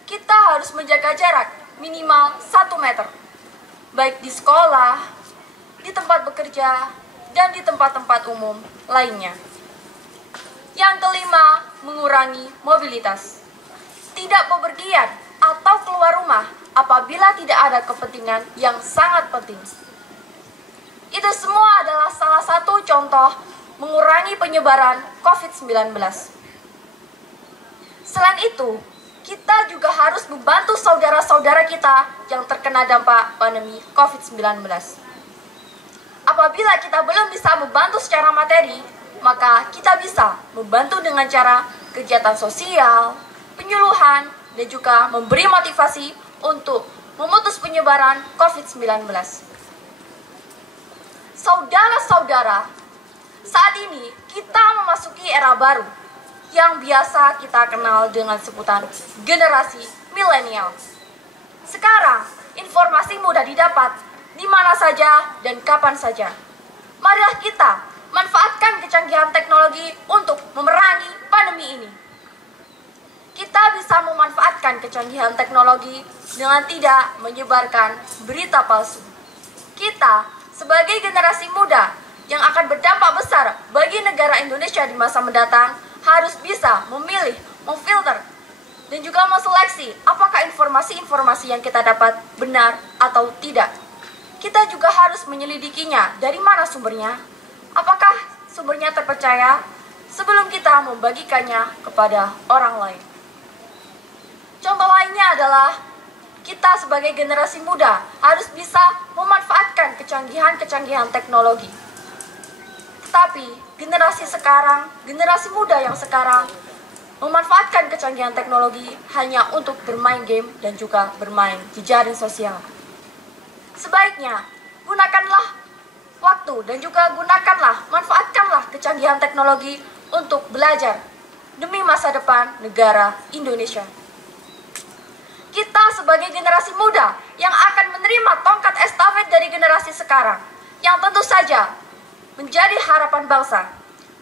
Kita harus menjaga jarak minimal 1 meter, baik di sekolah, di tempat bekerja, dan di tempat-tempat umum lainnya. Yang kelima, mengurangi mobilitas. Tidak bepergian atau keluar rumah apabila tidak ada kepentingan yang sangat penting. Itu semua adalah salah satu contoh mengurangi penyebaran COVID-19. Selain itu, kita juga harus membantu saudara-saudara kita yang terkena dampak pandemi COVID-19. Apabila kita belum bisa membantu secara materi, maka kita bisa membantu dengan cara kegiatan sosial, penyuluhan, dan juga memberi motivasi untuk memutus penyebaran COVID-19. Saudara-saudara, saat ini kita memasuki era baru yang biasa kita kenal dengan sebutan generasi milenial. Sekarang, informasi mudah didapat di mana saja dan kapan saja. Marilah kita manfaatkan kecanggihan teknologi untuk memerangi pandemi ini. Kita bisa memanfaatkan kecanggihan teknologi dengan tidak menyebarkan berita palsu. Kita sebagai generasi muda yang akan berdampak besar bagi negara Indonesia di masa mendatang harus bisa memilih, memfilter, dan juga menseleksi apakah informasi-informasi yang kita dapat benar atau tidak. Kita juga harus menyelidikinya dari mana sumbernya, apakah sumbernya terpercaya sebelum kita membagikannya kepada orang lain. Contoh lainnya adalah kita sebagai generasi muda harus bisa memanfaatkan kecanggihan-kecanggihan teknologi. Tetapi generasi sekarang, generasi muda yang sekarang memanfaatkan kecanggihan teknologi hanya untuk bermain game dan juga bermain jejaring sosial. Sebaiknya gunakanlah waktu dan juga manfaatkanlah kecanggihan teknologi untuk belajar demi masa depan negara Indonesia. Kita sebagai generasi muda yang akan menerima tongkat estafet dari generasi sekarang, yang tentu saja menjadi harapan bangsa.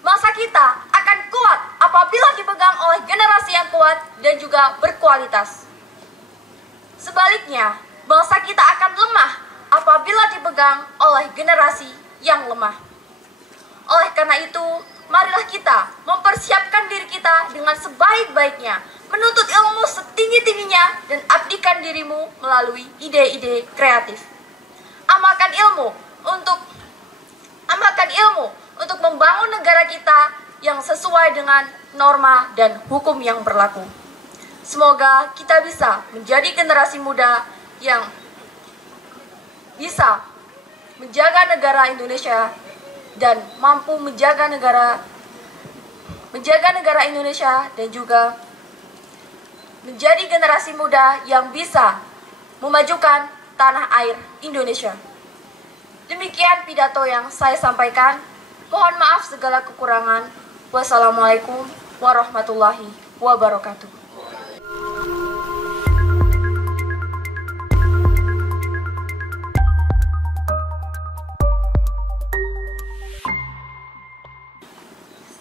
Bangsa kita akan kuat apabila dipegang oleh generasi yang kuat dan juga berkualitas. Sebaliknya, bangsa kita akan lemah apabila dipegang oleh generasi yang lemah. Oleh karena itu, marilah kita mempersiapkan diri kita dengan sebaik-baiknya, menuntut ilmu setinggi-tingginya, dan abdikan dirimu melalui ide-ide kreatif. Amalkan ilmu untuk membangun negara kita yang sesuai dengan norma dan hukum yang berlaku. Semoga kita bisa menjadi generasi muda yang bisa menjaga negara Indonesia dan mampu menjaga negara Indonesia dan juga menjadi generasi muda yang bisa memajukan tanah air Indonesia. Demikian pidato yang saya sampaikan. Mohon maaf segala kekurangan. Wassalamualaikum warahmatullahi wabarakatuh.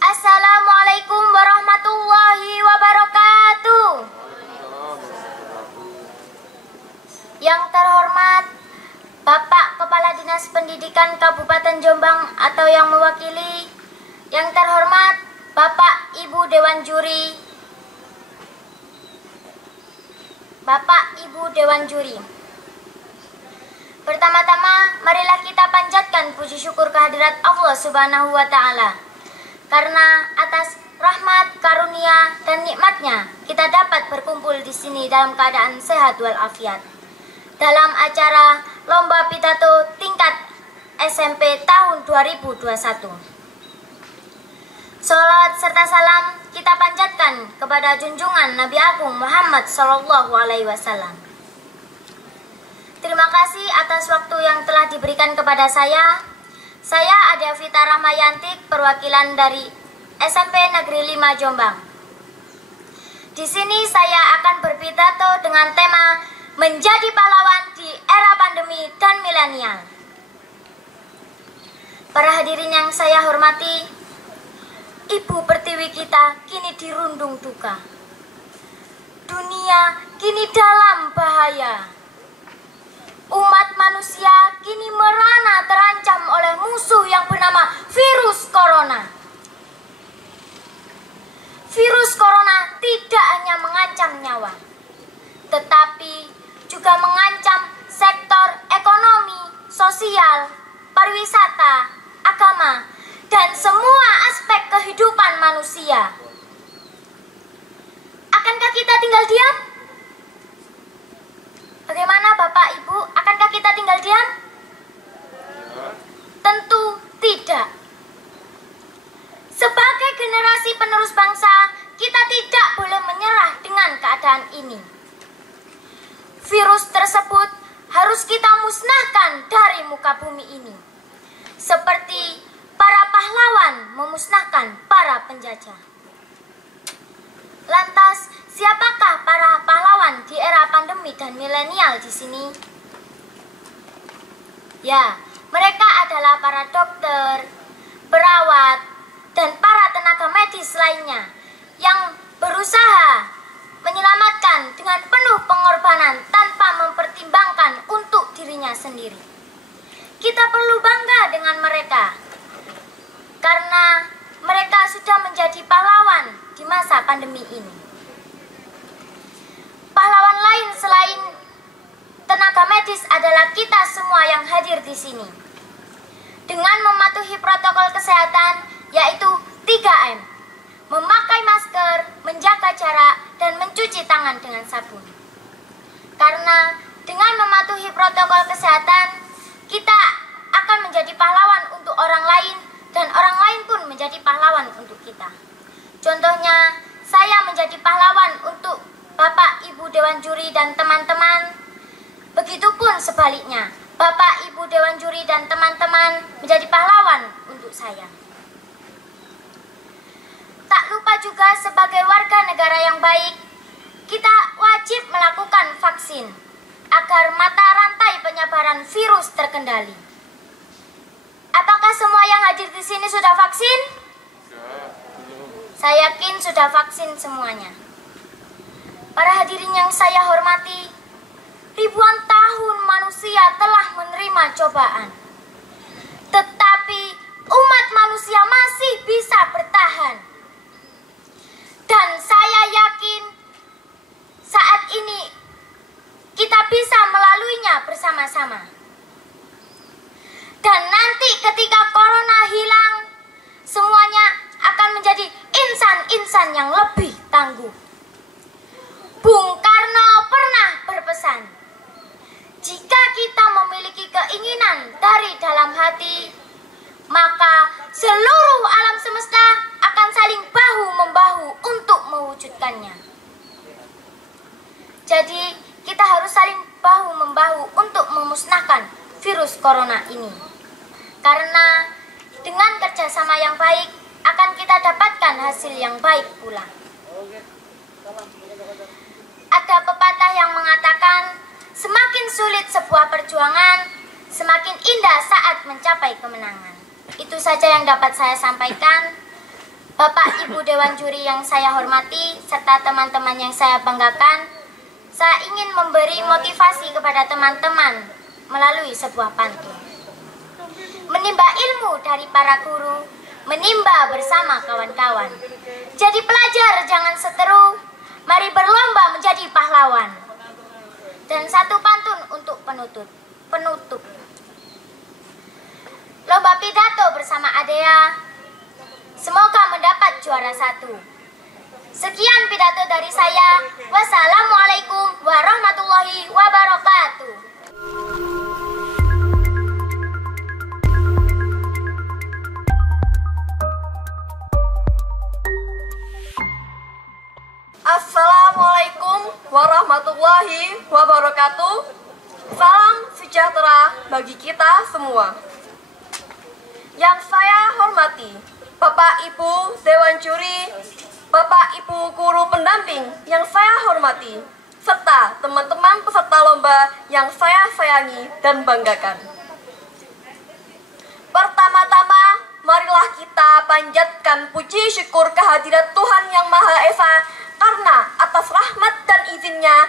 Assalamualaikum warahmatullahi wabarakatuh. Yang terhormat Bapak Pendidikan Kabupaten Jombang atau yang mewakili, yang terhormat Bapak Ibu Dewan Juri, Pertama-tama, marilah kita panjatkan puji syukur kehadirat Allah Subhanahu wa Ta'ala, karena atas rahmat, karunia, dan nikmatnya kita dapat berkumpul di sini dalam keadaan sehat walafiat dalam acara Lomba Pidato tingkat SMP tahun 2021. Salawat serta salam kita panjatkan kepada junjungan Nabi Agung Muhammad SAW. Terima kasih atas waktu yang telah diberikan kepada saya. Saya Adia Vita Rahmayantik, perwakilan dari SMP Negeri 5 Jombang. Di sini saya akan berpidato dengan tema menjadi pahlawan di era pandemi dan milenial. Para hadirin yang saya hormati, Ibu Pertiwi kita kini dirundung duka. Dunia kini dalam bahaya. Umat manusia kini merana terancam oleh musuh yang bernama virus corona. Virus corona tidak hanya mengancam nyawa, tetapi juga mengancam sektor ekonomi, sosial, pariwisata, agama, dan semua aspek kehidupan manusia. Akankah kita tinggal diam? Bagaimana Bapak Ibu? Akankah kita tinggal diam? Tentu tidak. Sebagai generasi penerus bangsa, kita tidak boleh menyerah dengan keadaan ini. Virus tersebut harus kita musnahkan dari muka bumi ini, seperti para pahlawan memusnahkan para penjajah. Lantas, siapakah para pahlawan di era pandemi dan milenial di sini? Ya, mereka adalah para dokter, perawat, dan para tenaga medis lainnya yang berusaha menyelamatkan dengan penuh pengorbanan tanpa mempertimbangkan untuk dirinya sendiri. Kita perlu bangga dengan mereka, karena mereka sudah menjadi pahlawan di masa pandemi ini. Pahlawan lain selain tenaga medis adalah kita semua yang hadir di sini. Dengan mematuhi protokol kesehatan, yaitu 3M, memakai masker, menjaga jarak, dan mencuci tangan dengan sabun. Karena dengan mematuhi protokol kesehatan, kita akan menjadi pahlawan untuk orang lain, dan orang lain pun menjadi pahlawan untuk kita. Contohnya, saya menjadi pahlawan untuk Bapak Ibu Dewan Juri dan teman-teman. Begitupun sebaliknya, Bapak Ibu Dewan Juri dan teman-teman menjadi pahlawan untuk saya. Tak lupa juga sebagai warga negara yang baik, kita wajib melakukan vaksin agar mata rantai penyebaran virus terkendali. Apakah semua yang hadir di sini sudah vaksin? Saya yakin sudah vaksin semuanya. Para hadirin yang saya hormati, ribuan tahun manusia telah menerima cobaan. Tetapi umat manusia masih bisa bertahan. Dan saya yakin saat ini kita bisa melaluinya bersama-sama. Dan nanti ketika corona hilang, semuanya akan menjadi insan-insan yang lebih tangguh. Bung Karno pernah berpesan, jika kita memiliki keinginan dari dalam hati, maka seluruh alam semesta akan saling bahu-membahu untuk mewujudkannya. Jadi, kita harus saling bahu-membahu untuk memusnahkan virus corona ini. Karena dengan kerjasama yang baik, akan kita dapatkan hasil yang baik pula. Ada pepatah yang mengatakan, semakin sulit sebuah perjuangan, semakin indah saat mencapai kemenangan. Itu saja yang dapat saya sampaikan. Bapak Ibu Dewan Juri yang saya hormati, serta teman-teman yang saya banggakan, saya ingin memberi motivasi kepada teman-teman melalui sebuah pantun. menimba ilmu dari para guru, menimba bersama kawan-kawan. Jadi pelajar jangan seteru, mari berlomba menjadi pahlawan. Dan satu pantun untuk penutup. Lomba pidato bersama Adea, semoga mendapat juara 1. Sekian pidato dari saya. Wassalamualaikum warahmatullahi wabarakatuh. Assalamualaikum warahmatullahi wabarakatuh. Salam sejahtera bagi kita semua. Yang saya hormati Bapak Ibu Dewan Juri, Bapak Ibu guru pendamping yang saya hormati, serta teman-teman peserta lomba yang saya sayangi dan banggakan. Pertama-tama, marilah kita panjatkan puji syukur kehadirat Tuhan Yang Maha Esa, karena atas rahmat dan izinnya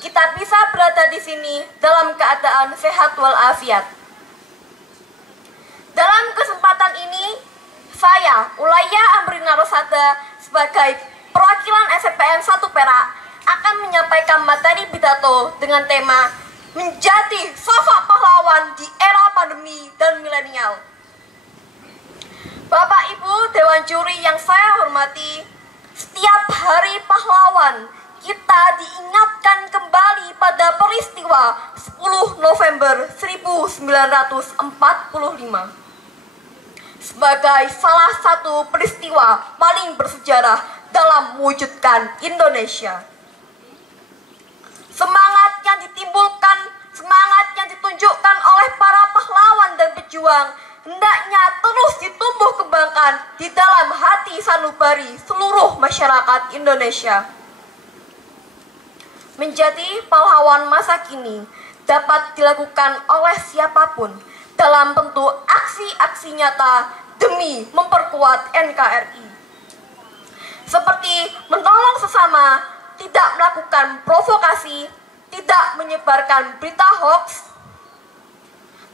kita bisa berada di sini dalam keadaan sehat walafiat. Dalam kesempatan ini, saya, Ulaya Amrina Rosada, sebagai perwakilan SPM 1 Perak, akan menyampaikan materi pidato dengan tema Menjadi Sosok Pahlawan di Era Pandemi dan Milenial. Bapak Ibu Dewan Juri yang saya hormati, setiap hari pahlawan kita diingatkan kembali pada peristiwa 10 November 1945. Sebagai salah satu peristiwa paling bersejarah dalam mewujudkan Indonesia. Semangat yang ditimbulkan, semangat yang ditunjukkan oleh para pahlawan dan pejuang hendaknya terus ditumbuh kembangkan di dalam hati sanubari seluruh masyarakat Indonesia. Menjadi pahlawan masa kini dapat dilakukan oleh siapapun dalam bentuk aksi-aksi nyata demi memperkuat NKRI. Seperti menolong sesama, tidak melakukan provokasi, tidak menyebarkan berita hoax,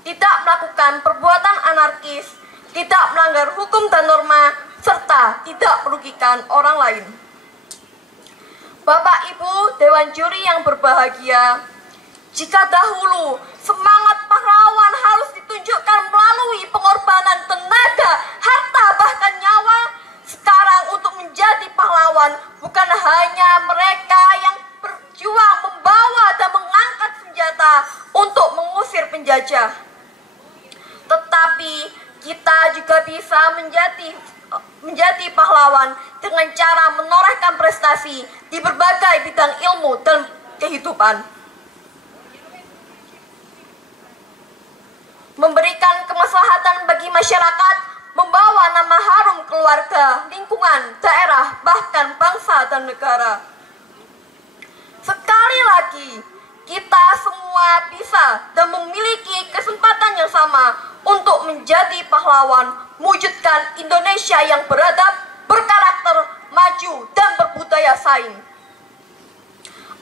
tidak melakukan perbuatan anarkis, tidak melanggar hukum dan norma, serta tidak merugikan orang lain. Bapak Ibu Dewan Juri yang berbahagia, jika dahulu semangat pahlawan harus ditunjukkan melalui pengorbanan tenaga, harta, bahkan nyawa, sekarang untuk menjadi pahlawan bukan hanya mereka yang berjuang membawa dan mengangkat senjata untuk mengusir penjajah, tetapi kita juga bisa menjadi pahlawan dengan cara menorehkan prestasi di berbagai bidang ilmu dan kehidupan. Memberikan kemaslahatan bagi masyarakat, membawa nama harum keluarga, lingkungan, daerah, bahkan bangsa dan negara. Sekali lagi, kita semua bisa dan memiliki kesempatan yang sama untuk menjadi pahlawan, mewujudkan Indonesia yang beradab, berkarakter, maju, dan berbudaya saing.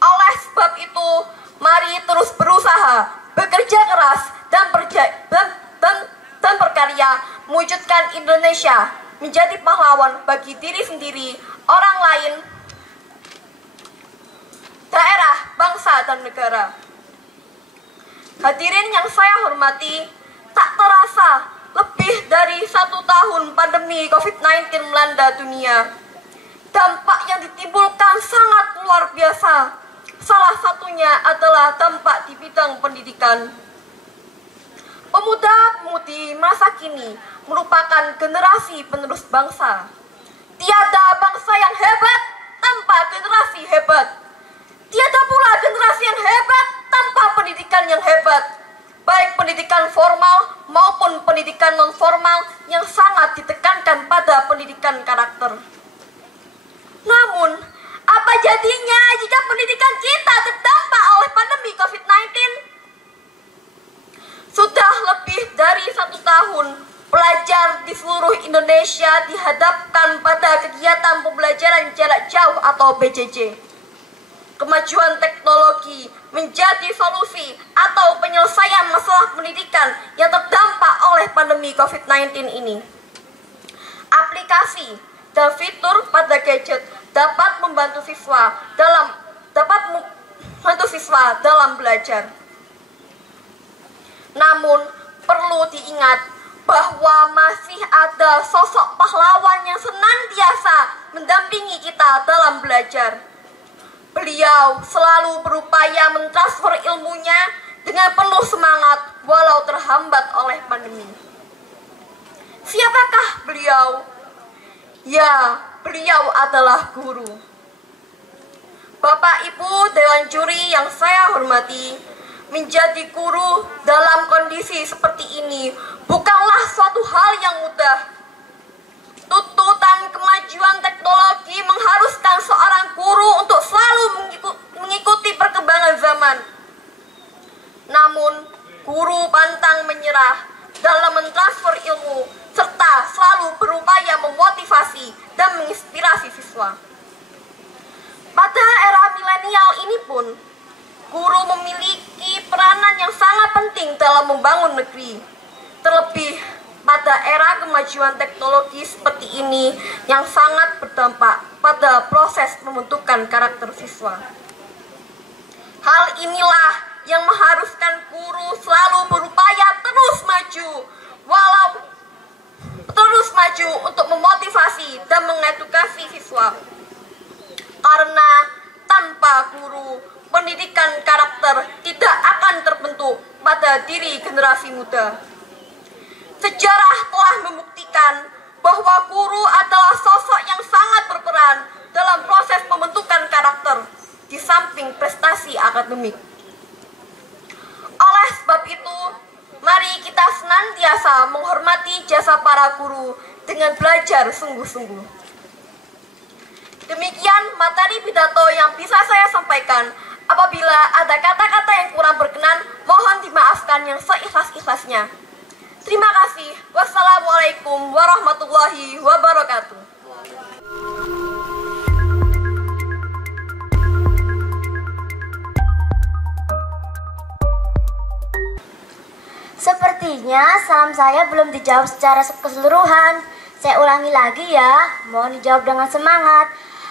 Oleh sebab itu, mari terus berusaha, bekerja keras, dan berkarya, mewujudkan Indonesia menjadi pahlawan bagi diri sendiri, orang lain, daerah, bangsa, dan negara. Hadirin yang saya hormati, tak terasa lebih dari 1 tahun pandemi COVID-19 melanda dunia. Dampak yang ditimbulkan sangat luar biasa. Salah satunya adalah dampak di bidang pendidikan. Pemuda-pemudi masa kini merupakan generasi penerus bangsa. Tiada bangsa yang hebat tanpa generasi hebat. Tiada pula generasi yang hebat tanpa pendidikan yang hebat. Baik pendidikan formal maupun pendidikan non-formal yang sangat ditekankan pada pendidikan karakter. Namun, apa jadinya jika pendidikan kita terdampak oleh pandemi COVID-19? Sudah lebih dari 1 tahun, pelajar di seluruh Indonesia dihadapkan pada kegiatan pembelajaran jarak jauh atau PJJ. kemajuan teknologi menjadi solusi atau penyelesaian masalah pendidikan yang terdampak oleh pandemi COVID-19 ini. Aplikasi dan fitur pada gadget dapat membantu siswa dalam belajar. Namun, perlu diingat bahwa masih ada sosok pahlawan yang senantiasa mendampingi kita dalam belajar. Beliau selalu berupaya mentransfer ilmunya dengan penuh semangat walau terhambat oleh pandemi. Siapakah beliau? Ya, beliau adalah guru. Bapak Ibu Dewan Juri yang saya hormati, menjadi guru dalam kondisi seperti ini bukanlah suatu hal yang mudah. Tuntutan kemajuan teknologi mengharuskan seorang guru untuk selalu mengikuti perkembangan zaman. Namun, guru pantang menyerah dalam mentransfer ilmu serta selalu berupaya memotivasi dan menginspirasi siswa. Pada era milenial ini pun, guru memiliki peranan yang sangat penting dalam membangun negeri. Terlebih pada era kemajuan teknologi seperti ini yang sangat berdampak pada proses pembentukan karakter siswa. Hal inilah yang mengharuskan guru selalu berupaya terus maju untuk memotivasi dan mengedukasi siswa. Karena tanpa guru, pendidikan karakter tidak akan terbentuk pada diri generasi muda. Sejarah telah membuktikan bahwa guru adalah sosok yang sangat berperan dalam proses pembentukan karakter di samping prestasi akademik. Oleh sebab itu, mari kita senantiasa menghormati jasa para guru dengan belajar sungguh-sungguh. Demikian materi pidato yang bisa saya sampaikan. Apabila ada kata-kata yang kurang berkenan, mohon dimaafkan yang seikhlas-ikhlasnya. Terima kasih. Wassalamualaikum warahmatullahi wabarakatuh. Sepertinya salam saya belum dijawab secara keseluruhan. Saya ulangi lagi ya, mohon dijawab dengan semangat.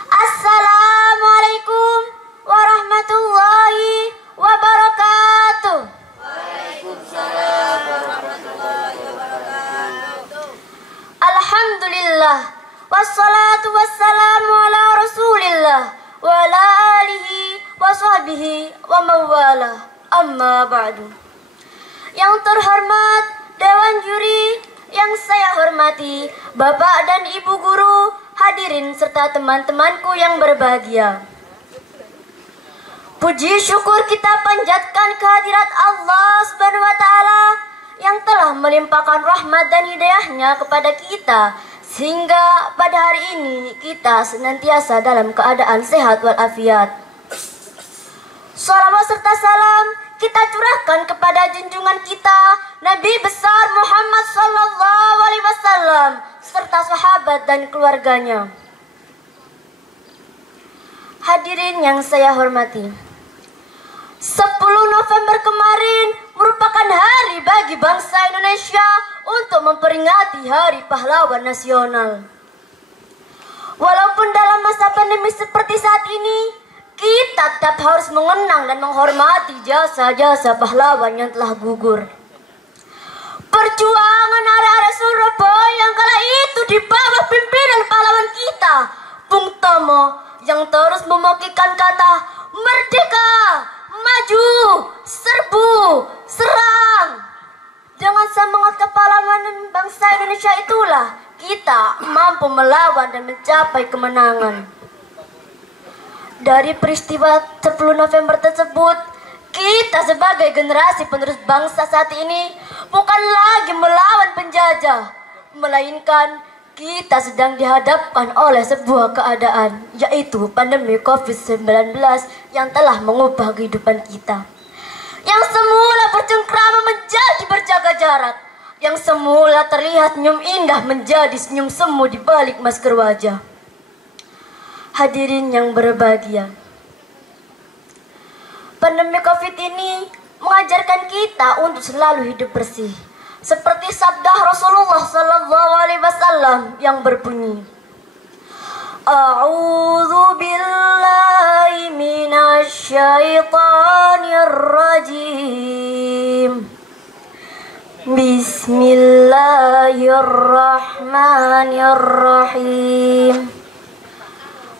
Assalamualaikum warahmatullahi wabarakatuh. Waalaikumsalam warahmatullahi wabarakatuh. Alhamdulillah, wassalatu wassalamu ala rasulillah wa ala alihi wa sahbihi wa mawalah. Amma ba'du. Yang terhormat Dewan Juri, yang saya hormati Bapak dan Ibu Guru, hadirin serta teman-temanku yang berbahagia. Puji syukur kita panjatkan kehadirat Allah Subhanahu wa Ta'ala yang telah melimpahkan rahmat dan hidayahnya kepada kita, sehingga pada hari ini kita senantiasa dalam keadaan sehat walafiat. Salawat serta salam kita curahkan kepada junjungan kita Nabi besar Muhammad sallallahu alaihi wasallam serta sahabat dan keluarganya. Hadirin yang saya hormati, 10 November kemarin merupakan hari bagi bangsa Indonesia untuk memperingati Hari Pahlawan Nasional. Walaupun dalam masa pandemi seperti saat ini, kita tetap harus mengenang dan menghormati jasa-jasa pahlawan yang telah gugur. Perjuangan arek-arek Surabaya yang kala itu di bawah pimpinan pahlawan kita, Bung Tomo, yang terus memokikan kata merdeka, maju, serbu, serang. Dengan semangat kepahlawanan bangsa Indonesia itulah kita mampu melawan dan mencapai kemenangan. Dari peristiwa 10 November tersebut, kita sebagai generasi penerus bangsa saat ini bukan lagi melawan penjajah, melainkan kita sedang dihadapkan oleh sebuah keadaan, yaitu pandemi COVID-19 yang telah mengubah kehidupan kita. Yang semula bercengkrama menjadi berjaga jarak, yang semula terlihat senyum indah menjadi senyum semu di balik masker wajah. Hadirin yang berbahagia, Pandemi COVID ini mengajarkan kita untuk selalu hidup bersih. Seperti sabda Rasulullah SAW yang berbunyi, A'udzu billahi minasy syaithanir rajim. Bismillahirrahmanirrahim.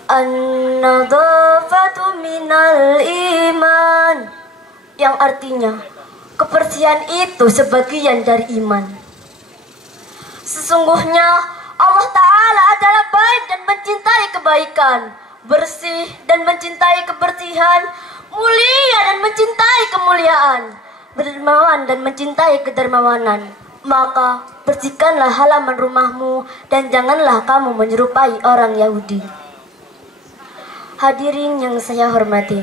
An-nadhafatu minal iman, yang artinya kebersihan itu sebagian dari iman. Sesungguhnya Allah Ta'ala adalah baik dan mencintai kebaikan, bersih dan mencintai kebersihan, mulia dan mencintai kemuliaan, dermawan dan mencintai kedermawanan. Maka bersihkanlah halaman rumahmu dan janganlah kamu menyerupai orang Yahudi. Hadirin yang saya hormati,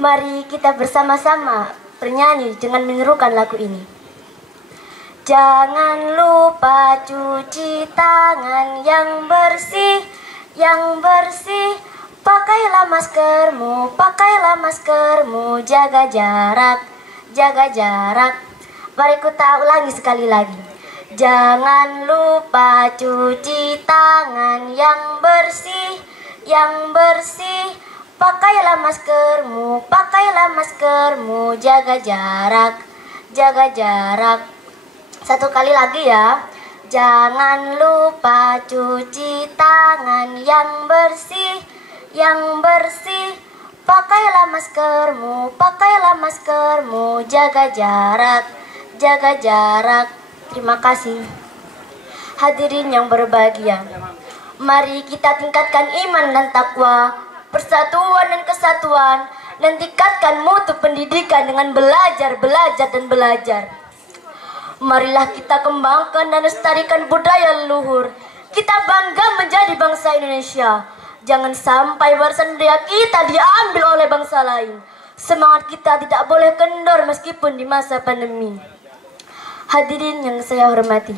mari kita bersama-sama bernyanyi dengan menyerukan lagu ini. Jangan lupa cuci tangan yang bersih, yang bersih. Pakailah maskermu, jaga jarak, jaga jarak. Mari kita ulangi sekali lagi. Jangan lupa cuci tangan yang bersih, yang bersih. Pakailah maskermu, jaga jarak, jaga jarak. Satu kali lagi ya. Jangan lupa cuci tangan yang bersih, yang bersih. Pakailah maskermu, jaga jarak, jaga jarak. Terima kasih. Hadirin yang berbahagia, mari kita tingkatkan iman dan takwa, persatuan dan kesatuan, dan tingkatkan mutu pendidikan dengan belajar, belajar, dan belajar. Marilah kita kembangkan dan lestarikan budaya leluhur. Kita bangga menjadi bangsa Indonesia. Jangan sampai warisan budaya kita diambil oleh bangsa lain. Semangat kita tidak boleh kendor meskipun di masa pandemi. Hadirin yang saya hormati,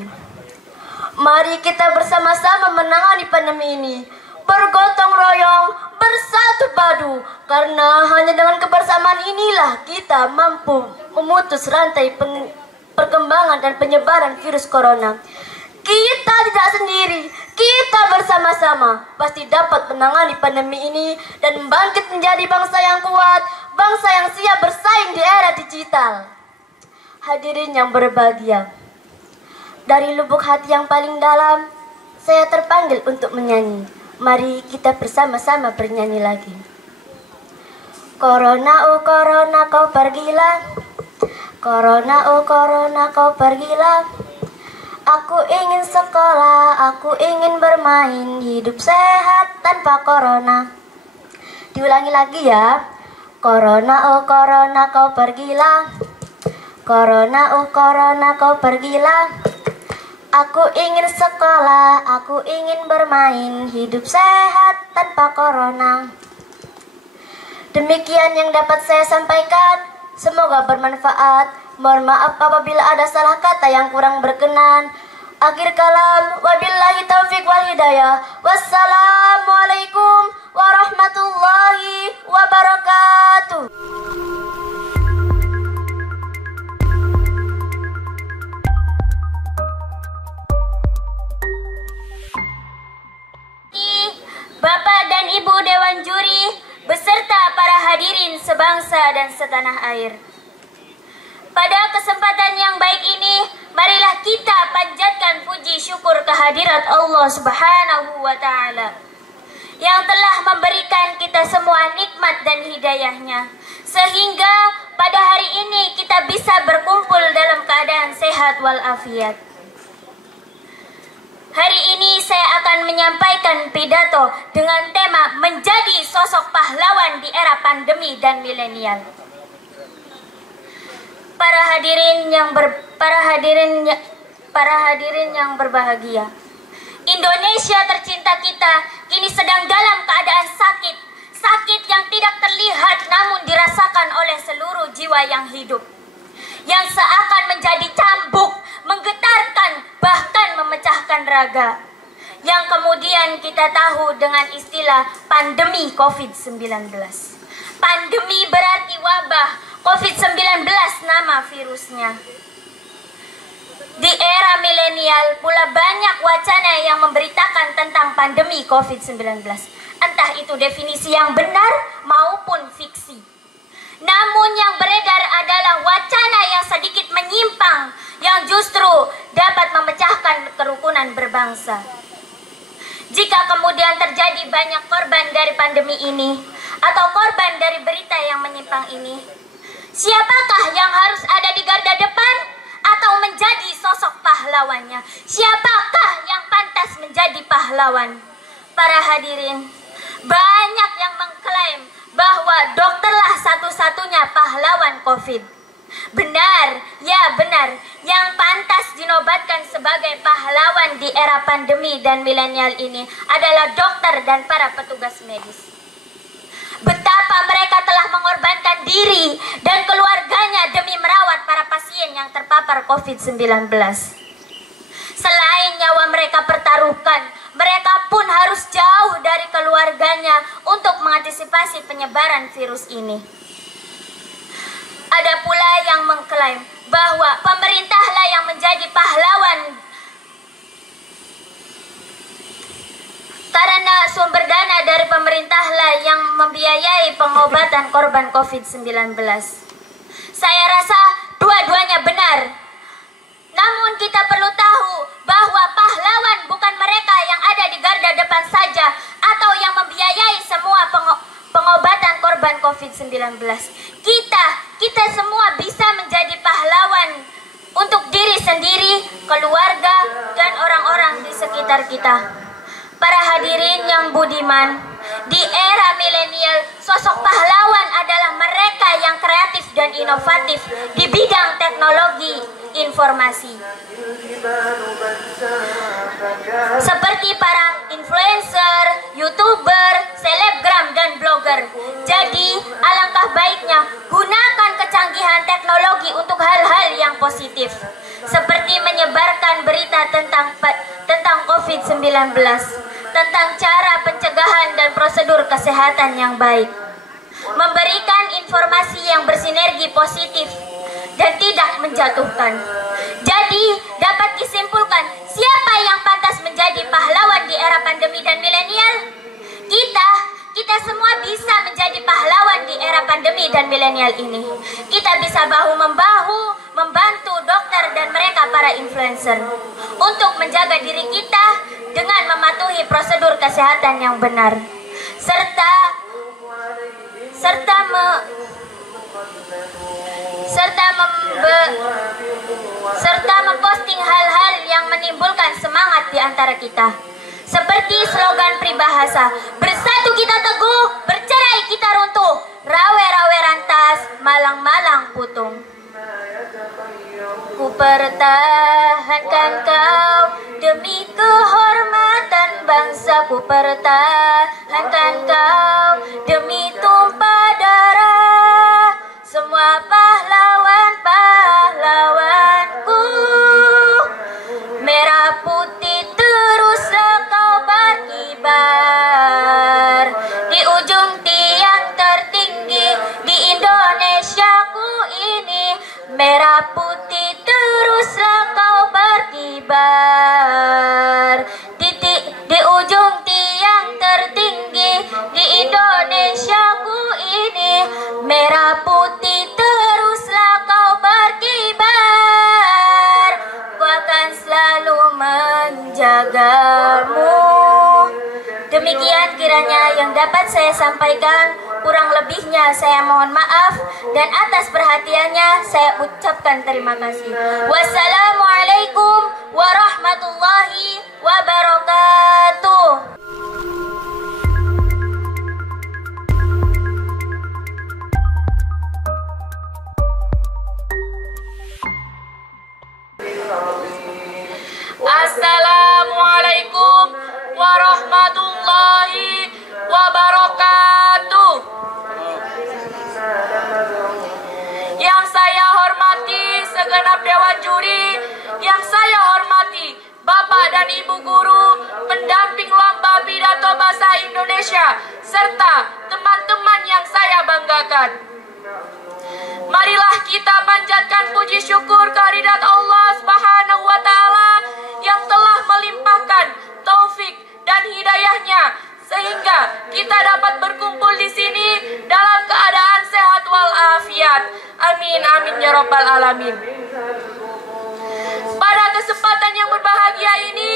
mari kita bersama-sama menangani pandemi ini, bergotong royong, bersatu padu, karena hanya dengan kebersamaan inilah kita mampu memutus rantai perkembangan dan penyebaran virus corona. Kita tidak sendiri, kita bersama-sama pasti dapat menangani pandemi ini dan bangkit menjadi bangsa yang kuat, bangsa yang siap bersaing di era digital. Hadirin yang berbahagia, dari lubuk hati yang paling dalam, saya terpanggil untuk menyanyi. Mari kita bersama-sama bernyanyi lagi. Corona, oh corona, kau pergilah. Corona, oh corona, kau pergilah. Aku ingin sekolah, aku ingin bermain, hidup sehat tanpa corona. Diulangi lagi ya. Corona, oh corona, kau pergilah. Corona, oh corona, kau pergilah. Aku ingin sekolah, aku ingin bermain, hidup sehat tanpa corona. Demikian yang dapat saya sampaikan. Semoga bermanfaat. Mohon maaf apabila ada salah kata yang kurang berkenan. Akhir kalam, wabillahi taufiq wal hidayah. Wassalamualaikum warahmatullahi wabarakatuh. Bapak dan Ibu Dewan Juri beserta para hadirin sebangsa dan setanah air. Pada kesempatan yang baik ini, marilah kita panjatkan puji syukur kehadirat Allah Subhanahu wa Ta'ala yang telah memberikan kita semua nikmat dan hidayahnya, sehingga pada hari ini kita bisa berkumpul dalam keadaan sehat walafiat. Hari ini saya akan menyampaikan pidato dengan tema menjadi sosok pahlawan di era pandemi dan milenial. Para hadirin yang berbahagia, Indonesia tercinta kita kini sedang dalam keadaan sakit, sakit yang tidak terlihat namun dirasakan oleh seluruh jiwa yang hidup, yang seakan menjadi cambuk, menggetarkan, bahkan memecahkan raga, yang kemudian kita tahu dengan istilah pandemi COVID-19. Pandemi berarti wabah, COVID-19 nama virusnya. Di era milenial pula banyak wacana yang memberitakan tentang pandemi COVID-19. Entah itu definisi yang benar maupun fiksi. Namun yang beredar adalah wacana yang sedikit menyimpang yang justru dapat memecahkan kerukunan berbangsa. Jika kemudian terjadi banyak korban dari pandemi ini atau korban dari berita yang menyimpang ini, siapakah yang harus ada di garda depan atau menjadi sosok pahlawannya? Siapakah yang pantas menjadi pahlawan? Para hadirin, banyak yang mengklaim bahwa dokterlah satu-satunya pahlawan COVID. Benar, ya benar, yang pantas dinobatkan sebagai pahlawan di era pandemi dan milenial ini adalah dokter dan para petugas medis. Betapa mereka telah mengorbankan diri dan keluarganya demi merawat para pasien yang terpapar COVID-19. Selain nyawa mereka pertaruhkan, mereka pun harus jauh dari keluarganya untuk mengantisipasi penyebaran virus ini. Ada pula yang mengklaim bahwa pemerintahlah yang menjadi pahlawan karena sumber dana dari pemerintahlah yang membiayai pengobatan korban COVID-19. Saya rasa dua-duanya benar. Namun kita perlu tahu bahwa pahlawan bukan mereka yang ada di garda depan saja atau yang membiayai semua pengobatan korban COVID-19. Kita semua bisa menjadi pahlawan untuk diri sendiri, keluarga, dan orang-orang di sekitar kita. Para hadirin yang budiman, di era milenial, sosok pahlawan adalah mereka yang kreatif dan inovatif di bidang teknologi informasi. Seperti para influencer, YouTuber, selebgram, dan blogger. Jadi, alangkah baiknya gunakan kecanggihan teknologi untuk hal-hal yang positif. Seperti menyebarkan berita tentang COVID-19, tentang cara pencegahan dan prosedur kesehatan yang baik, memberikan informasi yang bersinergi positif dan tidak menjatuhkan. Jadi dapat disimpulkan siapa yang pantas menjadi pahlawan di era pandemi dan milenial? Kita semua bisa menjadi pahlawan di era pandemi dan milenial ini. Kita bisa bahu-membahu membantu dokter dan mereka para influencer untuk menjaga diri kita dengan mematuhi prosedur kesehatan yang benar, serta memposting hal-hal yang menimbulkan semangat di antara kita. Seperti slogan peribahasa, bersatu kita teguh, bercerai kita runtuh, rawe-rawe rantas, malang-malang putung. Ku pertahankan kau demi kehormatan bangsa, ku pertahankan kau demi tumpah darah semua pahlawan-pahlawanku. Merah putih teruslah kau berkibar di ujung tiang tertinggi di Indonesiaku ini. Merah putih teruslah kau berkibar di ujung tiang tertinggi di Indonesiaku ini. Merah putih teruslah kau berkibar, ku akan selalu menjagamu. Demikian kiranya yang dapat saya sampaikan. Kurang lebihnya saya mohon maaf, dan atas perhatiannya saya ucapkan terima kasih. Wassalamualaikum warahmatullahi wabarakatuh. Assalamualaikum warahmatullahi wabarakatuh. Yang saya hormati segenap dewan juri, yang saya hormati Bapak dan Ibu guru, pendamping lomba pidato bahasa Indonesia, serta teman-teman yang saya banggakan. diberikan. Marilah kita panjatkan puji syukur kehadirat Allah Subhanahu wa Ta'ala yang telah melimpahkan taufik dan hidayahnya sehingga kita dapat berkumpul di sini dalam keadaan sehat walafiat. Amin amin ya rabbal alamin. Pada kesempatan yang berbahagia ini,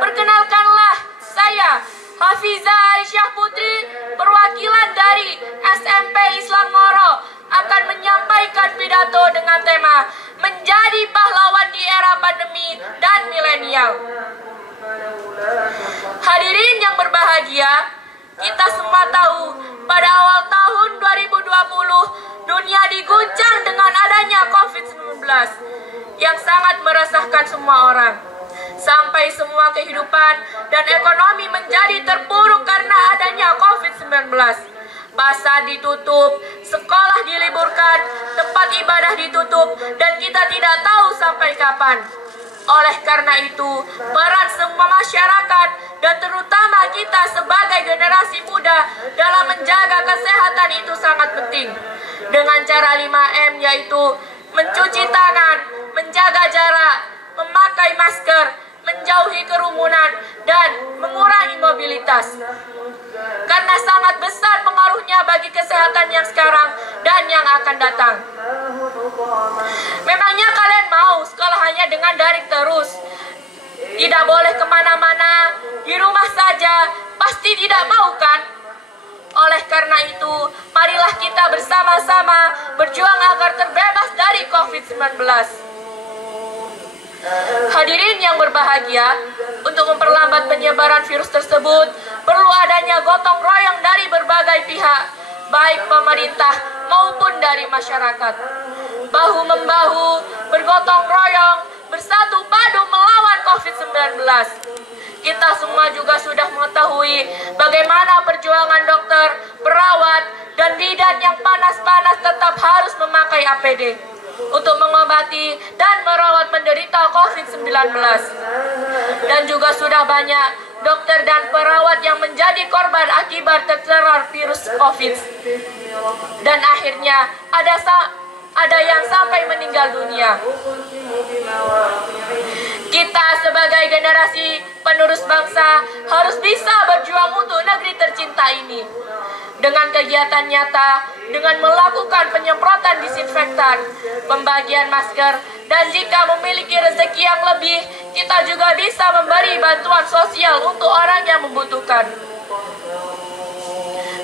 perkenalkanlah saya Hafizah Aisyah Putri, perwakilan dari SMP Islam Ngoro, akan menyampaikan pidato dengan tema Menjadi Pahlawan di Era Pandemi dan Milenial. Hadirin yang berbahagia, kita semua tahu pada awal tahun 2020 dunia diguncang dengan adanya COVID-19 yang sangat meresahkan semua orang. Sampai semua kehidupan dan ekonomi menjadi terpuruk karena adanya COVID-19. Pasar ditutup, sekolah diliburkan, tempat ibadah ditutup, dan kita tidak tahu sampai kapan. Oleh karena itu, peran semua masyarakat dan terutama kita sebagai generasi muda dalam menjaga kesehatan itu sangat penting. Dengan cara 5M, yaitu mencuci tangan, menjaga jarak, memakai masker, menjauhi kerumunan, dan mengurangi mobilitas. Karena sangat besar pengaruhnya bagi kesehatan yang sekarang dan yang akan datang. Memangnya kalian mau sekolah hanya dengan daring terus? Tidak boleh kemana-mana, di rumah saja, pasti tidak mau kan? Oleh karena itu, marilah kita bersama-sama berjuang agar terbebas dari COVID-19. Hadirin yang berbahagia, untuk memperlambat penyebaran virus tersebut, perlu adanya gotong royong dari berbagai pihak, baik pemerintah maupun dari masyarakat. Bahu-membahu, bergotong royong, bersatu padu melawan COVID-19. Kita semua juga sudah mengetahui bagaimana perjuangan dokter, perawat, dan bidan yang panas-panas tetap harus memakai APD untuk mengobati dan merawat penderita COVID-19. Dan juga sudah banyak dokter dan perawat yang menjadi korban akibat tertular virus COVID. Dan akhirnya ada yang sampai meninggal dunia. Kita sebagai generasi penerus bangsa harus bisa berjuang untuk negeri tercinta ini. Dengan kegiatan nyata, dengan melakukan penyemprotan disinfektan, pembagian masker, dan jika memiliki rezeki yang lebih, kita juga bisa memberi bantuan sosial untuk orang yang membutuhkan.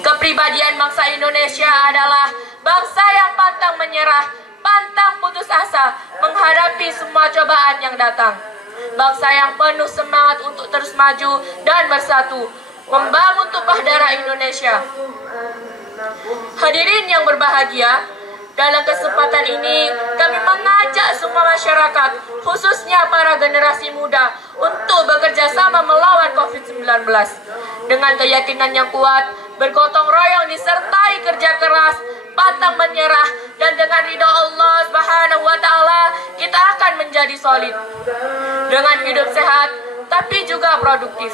Kepribadian bangsa Indonesia adalah bangsa yang pantang menyerah, pantang putus asa menghadapi semua cobaan yang datang. Bangsa yang penuh semangat untuk terus maju dan bersatu, membangun tumpah darah Indonesia. Hadirin yang berbahagia, dalam kesempatan ini kami mengajak semua masyarakat, khususnya para generasi muda, untuk bekerja sama melawan COVID-19 dengan keyakinan yang kuat, bergotong royong disertai kerja keras, pantang menyerah, dan dengan ridha Allah Subhanahu wa Ta'ala kita akan menjadi solid dengan hidup sehat tapi juga produktif.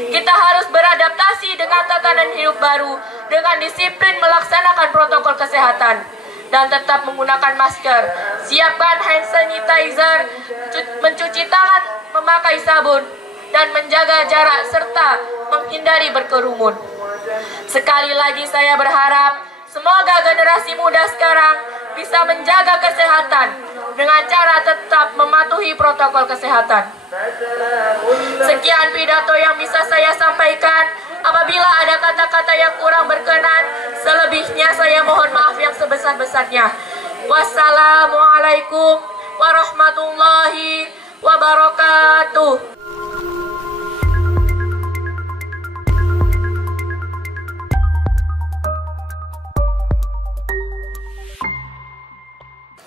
Kita harus beradaptasi dengan tatanan hidup baru dengan disiplin melaksanakan protokol kesehatan dan tetap menggunakan masker, siapkan hand sanitizer, mencuci tangan, memakai sabun, dan menjaga jarak serta menghindari berkerumun. Sekali lagi saya berharap semoga generasi muda sekarang bisa menjaga kesehatan dengan cara tetap mematuhi protokol kesehatan. Sekian pidato yang bisa saya sampaikan. Apabila ada kata-kata yang kurang berkenan, selebihnya saya mohon maaf yang sebesar-besarnya. Wassalamualaikum warahmatullahi wabarakatuh.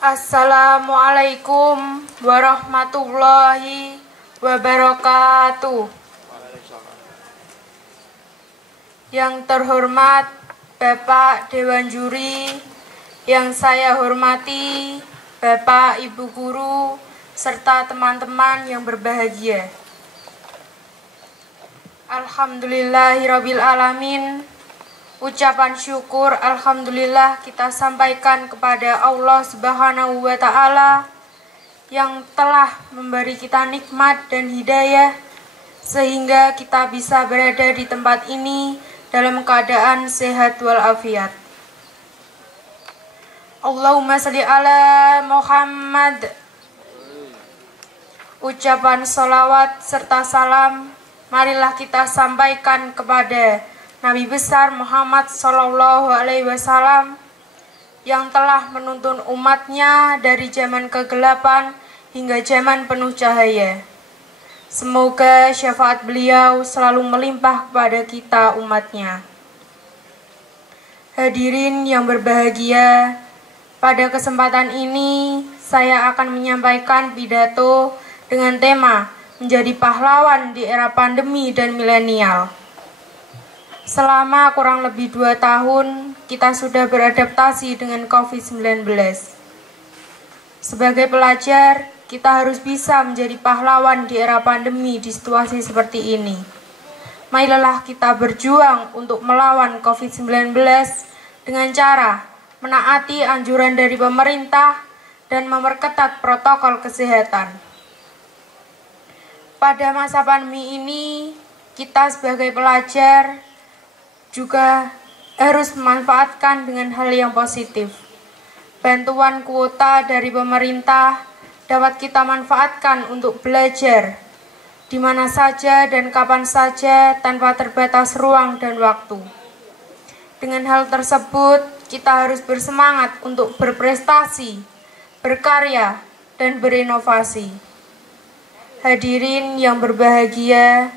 Assalamualaikum warahmatullahi wabarakatuh. Yang terhormat Bapak Dewan Juri, yang saya hormati Bapak Ibu Guru, serta teman-teman yang berbahagia. Alhamdulillahirabbil alamin. Ucapan syukur alhamdulillah kita sampaikan kepada Allah Subhanahu wa taala yang telah memberi kita nikmat dan hidayah sehingga kita bisa berada di tempat ini dalam keadaan sehat walafiat. Allahumma sholli ala Muhammad. Ucapan salawat serta salam marilah kita sampaikan kepada Nabi besar Muhammad Sallallahu Alaihi Wasallam yang telah menuntun umatnya dari zaman kegelapan hingga zaman penuh cahaya. Semoga syafaat beliau selalu melimpah kepada kita umatnya. Hadirin yang berbahagia, pada kesempatan ini saya akan menyampaikan pidato dengan tema menjadi pahlawan di era pandemi dan milenial. Selama kurang lebih 2 tahun, kita sudah beradaptasi dengan COVID-19. Sebagai pelajar, kita harus bisa menjadi pahlawan di era pandemi di situasi seperti ini. Marilah kita berjuang untuk melawan COVID-19 dengan cara menaati anjuran dari pemerintah dan memperketat protokol kesehatan. Pada masa pandemi ini, kita sebagai pelajar juga harus memanfaatkan dengan hal yang positif. Bantuan kuota dari pemerintah dapat kita manfaatkan untuk belajar di mana saja dan kapan saja tanpa terbatas ruang dan waktu. Dengan hal tersebut, kita harus bersemangat untuk berprestasi, berkarya, dan berinovasi. Hadirin yang berbahagia,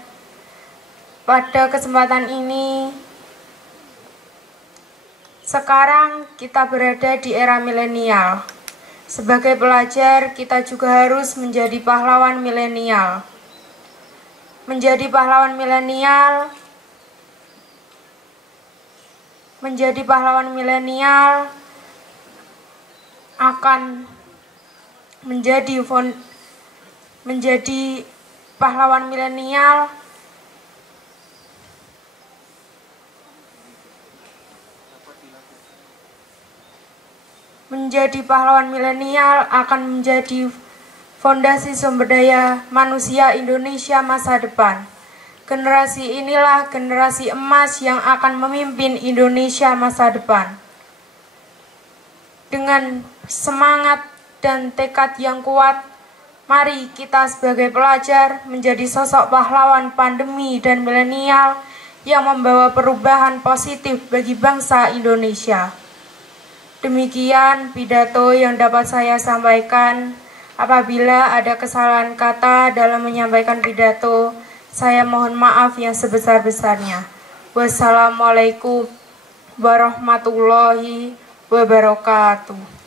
pada kesempatan ini sekarang kita berada di era milenial. Sebagai pelajar, kita juga harus menjadi pahlawan milenial. Menjadi pahlawan milenial akan menjadi pahlawan milenial akan menjadi fondasi sumber daya manusia Indonesia masa depan. Generasi inilah generasi emas yang akan memimpin Indonesia masa depan. Dengan semangat dan tekad yang kuat, mari kita sebagai pelajar menjadi sosok pahlawan pandemi dan milenial yang membawa perubahan positif bagi bangsa Indonesia. Demikian pidato yang dapat saya sampaikan. Apabila ada kesalahan kata dalam menyampaikan pidato, saya mohon maaf yang sebesar-besarnya. Wassalamualaikum warahmatullahi wabarakatuh.